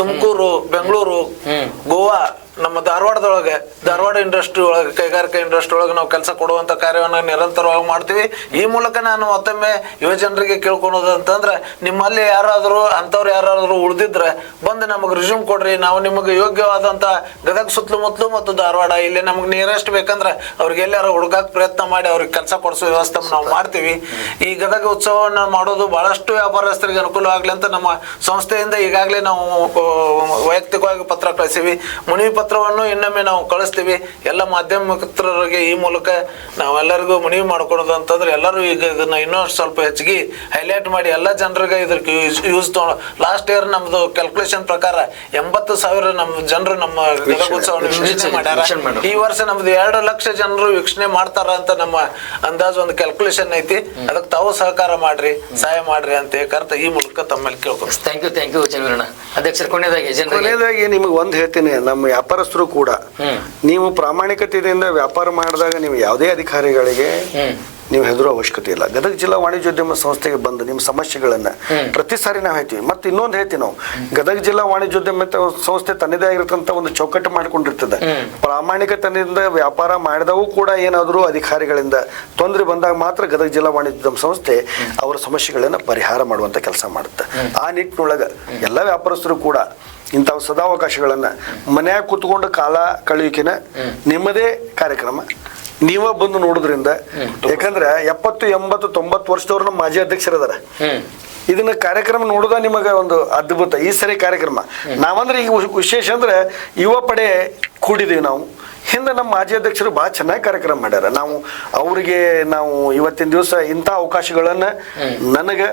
ತುಮಕೂರು, ಬೆಂಗಳೂರು, ಗೋವಾ, ನಮ್ಮ ಧಾರವಾಡ ಇಂಡಸ್ಟ್ರಿ ಒಳಗೆ, ಕೈಗಾರಿಕಾ ಇಂಡಸ್ಟ್ರಿ ಒಳಗೆ ನಾವು ಕೆಲಸ ಕೊಡುವಂತ ಕಾರ್ಯವನ್ನು ನಿರಂತರವಾಗಿ ಮಾಡ್ತೀವಿ. ಈ ಮೂಲಕ ನಾನು ಮತ್ತೊಮ್ಮೆ ಯುವ ಜನರಿಗೆ ಕೇಳ್ಕೊಳೋದು ಅಂತಂದ್ರೆ, ನಿಮ್ಮಲ್ಲಿ ಅಂಥವ್ರು ಯಾರಾದ್ರೂ ಉಳಿದಿದ್ರೆ ಬಂದು ನಮಗೆ ರಿಸ್ಯೂಮ್ ಕೊಡ್ರಿ. ನಾವು ನಿಮಗೆ ಯೋಗ್ಯವಾದಂತ ಗದಗ ಸುತ್ತಮುತ್ತಲು ಮತ್ತು ಧಾರವಾಡ ಇಲ್ಲಿ ನಮ್ಗೆ ನಿಯರೆಸ್ಟ್ ಬೇಕಂದ್ರೆ ಅವ್ರಿಗೆ ಎಲ್ಲಾರು ಹುಡುಗಾಕ್ ಪ್ರಯತ್ನ ಮಾಡಿ ಅವ್ರಿಗೆ ಕೆಲಸ ಕೊಡಿಸೋ ವ್ಯವಸ್ಥೆ ನಾವು ಮಾಡ್ತೀವಿ. ಈ ಗದಗ ಉತ್ಸವವನ್ನ ಮಾಡೋದು ಬಹಳಷ್ಟು ವ್ಯಾಪಾರಸ್ಥರಿಗೆ ಅನುಕೂಲವಾಗ್ಲಿ ಅಂತ ನಮ್ಮ ಸಂಸ್ಥೆಯಿಂದ ಈಗಾಗಲೇ ನಾವು ವೈಯಕ್ತಿಕವಾಗಿ ಪತ್ರ ಕಳಿಸಿವಿ. ಮನವಿ ಪತ್ರವನ್ನು ಇನ್ನೊಮ್ಮೆ ನಾವು ಕಳಿಸ್ತೀವಿ ಎಲ್ಲ ಮಾಧ್ಯಮ ಮಿತ್ರರಿಗೆ. ಈ ಮೂಲಕ ನಾವೆಲ್ಲರಿಗೂ ಮನವಿ ಮಾಡ್ಕೊಡೋದು ಅಂತಂದ್ರೆ, ಎಲ್ಲರೂ ಈಗ ಇದನ್ನ ಇನ್ನೂ ಸ್ವಲ್ಪ ಹೆಚ್ಚಿಗೆ ಹೈಲೈಟ್ ಮಾಡಿ ಎಲ್ಲ ಜನರಿಗೆ ಇದಕ್ಕೆ ಯೂಸ್ ತಗೊಂಡು, ಲಾಸ್ಟ್ ಇಯರ್ ನಮ್ದು ಕ್ಯಾಲ್ಕುಲೇಷನ್ ಪ್ರಕಾರ 80,000 ನಮ್ಮ ಜನರು ನಮ್ಮ ಗದಗೋತ್ಸವವನ್ನು ವೀಕ್ಷಣೆ ಮಾಡ್ಯಾರ. ಈ ವರ್ಷ ನಮ್ದು 2 ಲಕ್ಷ ಜನರು ವೀಕ್ಷಣೆ ಮಾಡ್ತಾರ ಅಂತ ನಮ್ಮ ಅಂದಾಜು ಒಂದು ಕ್ಯಾಲ್ಕುಲೇಷನ್ ಐತಿ. ಅದಕ್ಕೆ ತಾವು ಸಹಕಾರ ಮಾಡ್ರಿ, ಸಹಾಯ ಮಾಡ್ರಿ ಅಂತ ಕರ್ತ ಈ ಮೂಲಕ ತಮ್ಮಲ್ಲಿ ಕೇಳ್ಕೊಂಡು. Thank you Channaveeranna. ಅಧ್ಯಕ್ಷರು, ಕೊನೆಯದಾಗಿ ನಿಮಗೆ ಒಂದು ಹೇಳ್ತೀನಿ, ನಮ್ಮ ವ್ಯಾಪಾರಸ್ಥರು ಕೂಡ ನೀವು ಪ್ರಾಮಾಣಿಕತೆಯಿಂದ ವ್ಯಾಪಾರ ಮಾಡಿದಾಗ ನೀವು ಯಾವುದೇ ಅಧಿಕಾರಿಗಳಿಗೆ ನೀವು ಹೆದರೋ ಅವಶ್ಯಕತೆ ಇಲ್ಲ. ಗದಗ ಜಿಲ್ಲಾ ವಾಣಿಜ್ಯೋದ್ಯಮ ಸಂಸ್ಥೆಗೆ ಬಂದು ನಿಮ್ಮ ಸಮಸ್ಯೆಗಳನ್ನ ಪ್ರತಿ ಸಾರಿ ನಾವು ಹೇಳ್ತೀವಿ. ಮತ್ತೆ ಇನ್ನೊಂದು ಹೇಳ್ತೀವಿ, ನಾವು ಗದಗ ಜಿಲ್ಲಾ ವಾಣಿಜ್ಯೋದ್ಯಮ ಸಂಸ್ಥೆ ತನ್ನದೇ ಆಗಿರತಕ್ಕಂಥ ಒಂದು ಚೌಕಟ್ಟು ಮಾಡ್ಕೊಂಡಿರ್ತದೆ. ಪ್ರಾಮಾಣಿಕತೆಯಿಂದ ವ್ಯಾಪಾರ ಮಾಡಿದವು ಕೂಡ ಏನಾದರೂ ಅಧಿಕಾರಿಗಳಿಂದ ತೊಂದರೆ ಬಂದಾಗ ಮಾತ್ರ ಗದಗ ಜಿಲ್ಲಾ ವಾಣಿಜ್ಯೋದ್ಯಮ ಸಂಸ್ಥೆ ಅವರ ಸಮಸ್ಯೆಗಳನ್ನ ಪರಿಹಾರ ಮಾಡುವಂತ ಕೆಲಸ ಮಾಡುತ್ತೆ. ಆ ನಿಟ್ಟಿನೊಳಗೆ ಎಲ್ಲ ವ್ಯಾಪಾರಸ್ಥರು ಕೂಡ ಇಂಥ ಸದಾವಕಾಶಗಳನ್ನ ಮನ್ಯಾಗ ಕೂತ್ಕೊಂಡು ಕಾಲ ಕಳೆಯುಕಿನ ನಿಮ್ಮದೇ ಕಾರ್ಯಕ್ರಮ ನೀವ ಬಂದು ನೋಡೋದ್ರಿಂದ, ಯಾಕಂದ್ರೆ 70, 80, 90 ವರ್ಷದವ್ರು ನಮ್ಮ ಮಾಜಿ ಅಧ್ಯಕ್ಷರದಾರ. ಇದನ್ನ ಕಾರ್ಯಕ್ರಮ ನೋಡೋದ ನಿಮಗೆ ಒಂದು ಅದ್ಭುತ. ಈ ಸರಿ ಕಾರ್ಯಕ್ರಮ ನಾವಂದ್ರೆ ಈಗ ವಿಶೇಷ ಅಂದ್ರೆ ಯುವ ಪಡೆ ಕೂಡಿದೀವಿ ನಾವು. ಹಿಂದೆ ನಮ್ಮ ಮಾಜಿ ಅಧ್ಯಕ್ಷರು ಭಾಳ ಚೆನ್ನಾಗಿ ಕಾರ್ಯಕ್ರಮ ಮಾಡ್ಯಾರ. ಅವರಿಗೆ ನಾವು ಇವತ್ತಿನ ದಿವಸ ಇಂಥ ಅವಕಾಶಗಳನ್ನ ನನಗೆ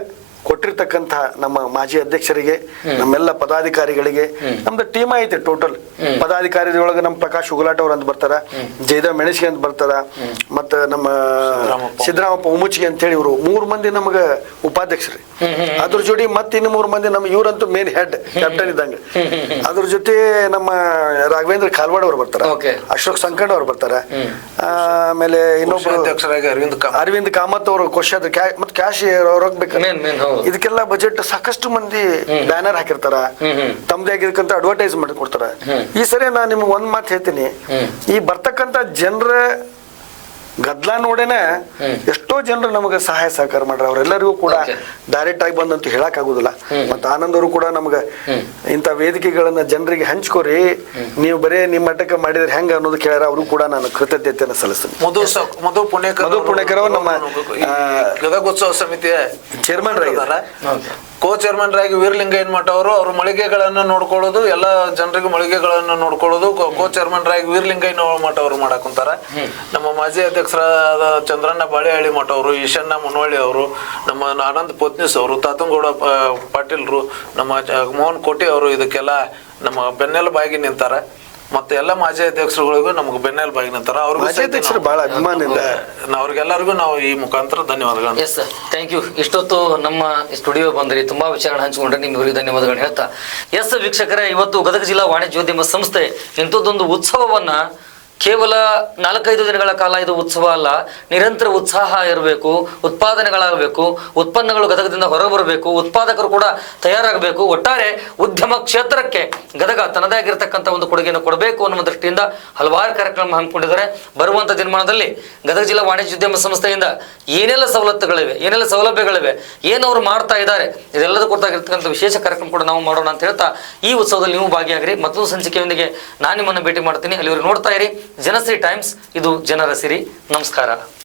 ಕೊಟ್ಟಿರ್ತಕ್ಕಂಥ ನಮ್ಮ ಮಾಜಿ ಅಧ್ಯಕ್ಷರಿಗೆ, ನಮ್ಮೆಲ್ಲ ಪದಾಧಿಕಾರಿಗಳಿಗೆ, ನಮ್ದು ಟೀಮ್ ಐತೆ ಟೋಟಲ್. ಪದಾಧಿಕಾರಿಗಳೊಳಗೆ ನಮ್ಮ ಪ್ರಕಾಶ್ ಉಗಲಾಟ್ ಅವ್ರು ಅಂತ ಬರ್ತಾರ, ಜಯದೇವ್ ಮೆಣಸಿಗೆ ಅಂತ ಬರ್ತಾರ, ಮತ್ತು ನಮ್ಮ ಸಿದ್ದರಾಮಪ್ಪ ಉಮುಚಿಗೆ ಅಂತ ಹೇಳಿ ಇವರು 3 ಮಂದಿ ನಮಗೆ ಉಪಾಧ್ಯಕ್ಷರು. ಅದ್ರ ಜೋಡಿ ಮತ್ತೆ ಇನ್ನು 3 ಮಂದಿ ನಮ್ಮ ಇವರಂತೂ ಮೇನ್ ಹೆಡ್ ಕ್ಯಾಪ್ಟನ್ ಇದ್ದಂಗೆ. ಅದ್ರ ಜೊತೆ ನಮ್ಮ ರಾಘವೇಂದ್ರ ಕಾಲ್ವಾಡ್ ಅವ್ರು ಬರ್ತಾರ, ಅಶೋಕ್ ಸಂಕಂಡ್ ಅವ್ರು ಬರ್ತಾರ, ಆಮೇಲೆ ಇನ್ನೊಬ್ಬರು ಅರವಿಂದ್ ಕಾಮತ್ ಅವರು ಕೋಶಾದ ಮತ್ತೆ ಕ್ಯಾಶ್ ಅವ್ರು ಹೋಗ್ಬೇಕು. ಇದಕ್ಕೆಲ್ಲ ಬಜೆಟ್ ಸಾಕಷ್ಟು ಮಂದಿ ಬ್ಯಾನರ್ ಹಾಕಿರ್ತಾರ, ತಮ್ಮದೇ ಆಗಿರ್ತಕ್ಕಂಥ ಅಡ್ವರ್ಟೈಸ್ ಮಾಡಿ ಕೊಡ್ತಾರ. ಈ ಸರಿ ನಾನು ನಿಮ್ಗೆ ಒಂದ್ ಮಾತು ಹೇಳ್ತೀನಿ, ಈ ಬರ್ತಕ್ಕಂಥ ಜನರ ಗದ್ಲ ನೋಡೇನೆ ಎಷ್ಟೋ ಜನರು ನಮಗೆ ಸಹಾಯ ಸಹಕಾರ ಮಾಡ್ರ. ಅವರೆಲ್ಲರಿಗೂ ಕೂಡ ಡೈರೆಕ್ಟ್ ಆಗಿ ಬಂದಂತೂ ಹೇಳಕ್ ಆಗುದಿಲ್ಲ. ಮತ್ತೆ ಆನಂದ್ ಅವರು ಕೂಡ ನಮ್ಗೆ ಇಂಥ ವೇದಿಕೆಗಳನ್ನ ಜನರಿಗೆ ಹಂಚ್ಕೋರಿ, ನೀವು ಬರೇ ನಿಮ್ಮ ಮಟ್ಟಕ್ಕೆ ಮಾಡಿದ್ರೆ ಹೆಂಗ ಅನ್ನೋದು ಕೇಳ್ಯಾರ. ಅವರು ಕೂಡ ನಾನು ಕೃತಜ್ಞತೆಯನ್ನು ಸಲ್ಲಿಸ್ತೀನಿ. ಮಧು ಪುಣೇಕರ್ ಅವರು ನಮ್ಮ ಗದಗೋತ್ಸವ ಸಮಿತಿಯ ಚೇರ್ಮನ್ ಆಗಿದ್ದಾರೆ. ಚೇರ್ಮನ್ ರಾಗಿ ವೀರಲಿಂಗಯ್ಯನ ಮಠ ಅವರು ಮಳಿಗೆಗಳನ್ನ ನೋಡ್ಕೊಳ್ಳೋದು, ಎಲ್ಲ ಜನರಿಗೆ ಮಳಿಗೆಗಳನ್ನ ನೋಡ್ಕೊಳ್ಳೋದು ಚೇರ್ಮನ್ ರಾಗಿ ವೀರಲಿಂಗಯ್ಯನ ಮಠ ಅವರು ಮಾಡಾಕುಂತಾರ. ನಮ್ಮ ಮಾಜಿ ಅಧ್ಯಕ್ಷರಾದ ಚಂದ್ರಣ್ಣ ಬಾಳೆಹಳ್ಳಿ ಮಠ ಅವರು, ಈಶಣ್ಣ ಮುನವಳ್ಳಿ ಅವರು, ನಮ್ಮ ಆನಂದ್ ಪೊತ್ನಿಸ್ ಅವರು, ತಾತಂಗೌಡ ಪಾಟೀಲ್ರು, ನಮ್ಮ ಮೋಹನ್ ಕೋಟಿ ಅವರು ಇದಕ್ಕೆಲ್ಲ ನಮ್ಮ ಬೆನ್ನೆಲುಬಾಗಿ ನಿಂತಾರ. ಮತ್ತೆ ಎಲ್ಲ ಮಾಜಿ ಅಧ್ಯಕ್ಷರುಗಳಿಗೂ ನಮ್ಗೆ ಬೆನ್ನೆಲುಬಾಗಿ ನಿಂತಾರ. ಅವ್ರಿಗೂ ಬಹಳ ಅಭಿಮಾನದಿಂದ ಅವ್ರಿಗೆಲ್ಲರಿಗೂ ನಾವು ಈ ಮುಖಾಂತರ ಧನ್ಯವಾದಗಳು. Yes sir, thank you. ಇಷ್ಟೊತ್ತು ನಮ್ಮ ಸ್ಟುಡಿಯೋ ಬಂದ್ರಿ, ತುಂಬಾ ವಿಚಾರಗಳನ್ನು ಹಂಚಿಕೊಂಡ್ರೆ ನಿಮ್ಗೆ ಧನ್ಯವಾದಗಳು ಹೇಳ್ತಾ. ಎಸ್ ವೀಕ್ಷಕರೇ, ಇವತ್ತು ಗದಗ ಜಿಲ್ಲಾ ವಾಣಿಜ್ಯೋದ್ಯಮ ಸಂಸ್ಥೆ ಇಂಥದ್ದೊಂದು ಉತ್ಸವವನ್ನ ಕೇವಲ 4-5 ದಿನಗಳ ಕಾಲ ಇದು ಉತ್ಸವ ಅಲ್ಲ, ನಿರಂತರ ಉತ್ಸಾಹ ಇರಬೇಕು, ಉತ್ಪಾದನೆಗಳಾಗಬೇಕು, ಉತ್ಪನ್ನಗಳು ಗದಗದಿಂದ ಹೊರಬರಬೇಕು, ಉತ್ಪಾದಕರು ಕೂಡ ತಯಾರಾಗಬೇಕು. ಒಟ್ಟಾರೆ ಉದ್ಯಮ ಕ್ಷೇತ್ರಕ್ಕೆ ಗದಗ ತನ್ನದೇ ಆಗಿರತಕ್ಕಂಥ ಒಂದು ಕೊಡುಗೆಯನ್ನು ಕೊಡಬೇಕು ಅನ್ನುವ ದೃಷ್ಟಿಯಿಂದ ಹಲವಾರು ಕಾರ್ಯಕ್ರಮ ಹಮ್ಮಿಕೊಂಡಿದ್ದಾರೆ. ಬರುವಂಥ ದಿನಮಾನದಲ್ಲಿ ಗದಗ ಜಿಲ್ಲಾ ವಾಣಿಜ್ಯೋದ್ಯಮ ಸಂಸ್ಥೆಯಿಂದ ಏನೆಲ್ಲ ಸವಲತ್ತುಗಳಿವೆ, ಏನೆಲ್ಲ ಸೌಲಭ್ಯಗಳಿವೆ, ಏನು ಅವರು ಮಾಡ್ತಾ ಇದ್ದಾರೆ, ಇದೆಲ್ಲದೂ ಕೊಡ್ತಾಗಿರ್ತಕ್ಕಂಥ ವಿಶೇಷ ಕಾರ್ಯಕ್ರಮ ಕೂಡ ನಾವು ಮಾಡೋಣ ಅಂತ ಹೇಳ್ತಾ ಈ ಉತ್ಸವದಲ್ಲಿ ನೀವು ಭಾಗಿಯಾಗಿರಿ. ಮತ್ತೊಂದು ಸಂಚಿಕೆಯೊಂದಿಗೆ ನಾನು ನಿಮ್ಮನ್ನು ಭೇಟಿ ಮಾಡ್ತೀನಿ. ಅಲ್ಲಿವರೆಗೆ ನೋಡ್ತಾ ಇರಿ ಜನಶ್ರೀ ಟೈಮ್ಸ್, ಇದು ಜನರ ಸಿರಿ. ನಮಸ್ಕಾರ.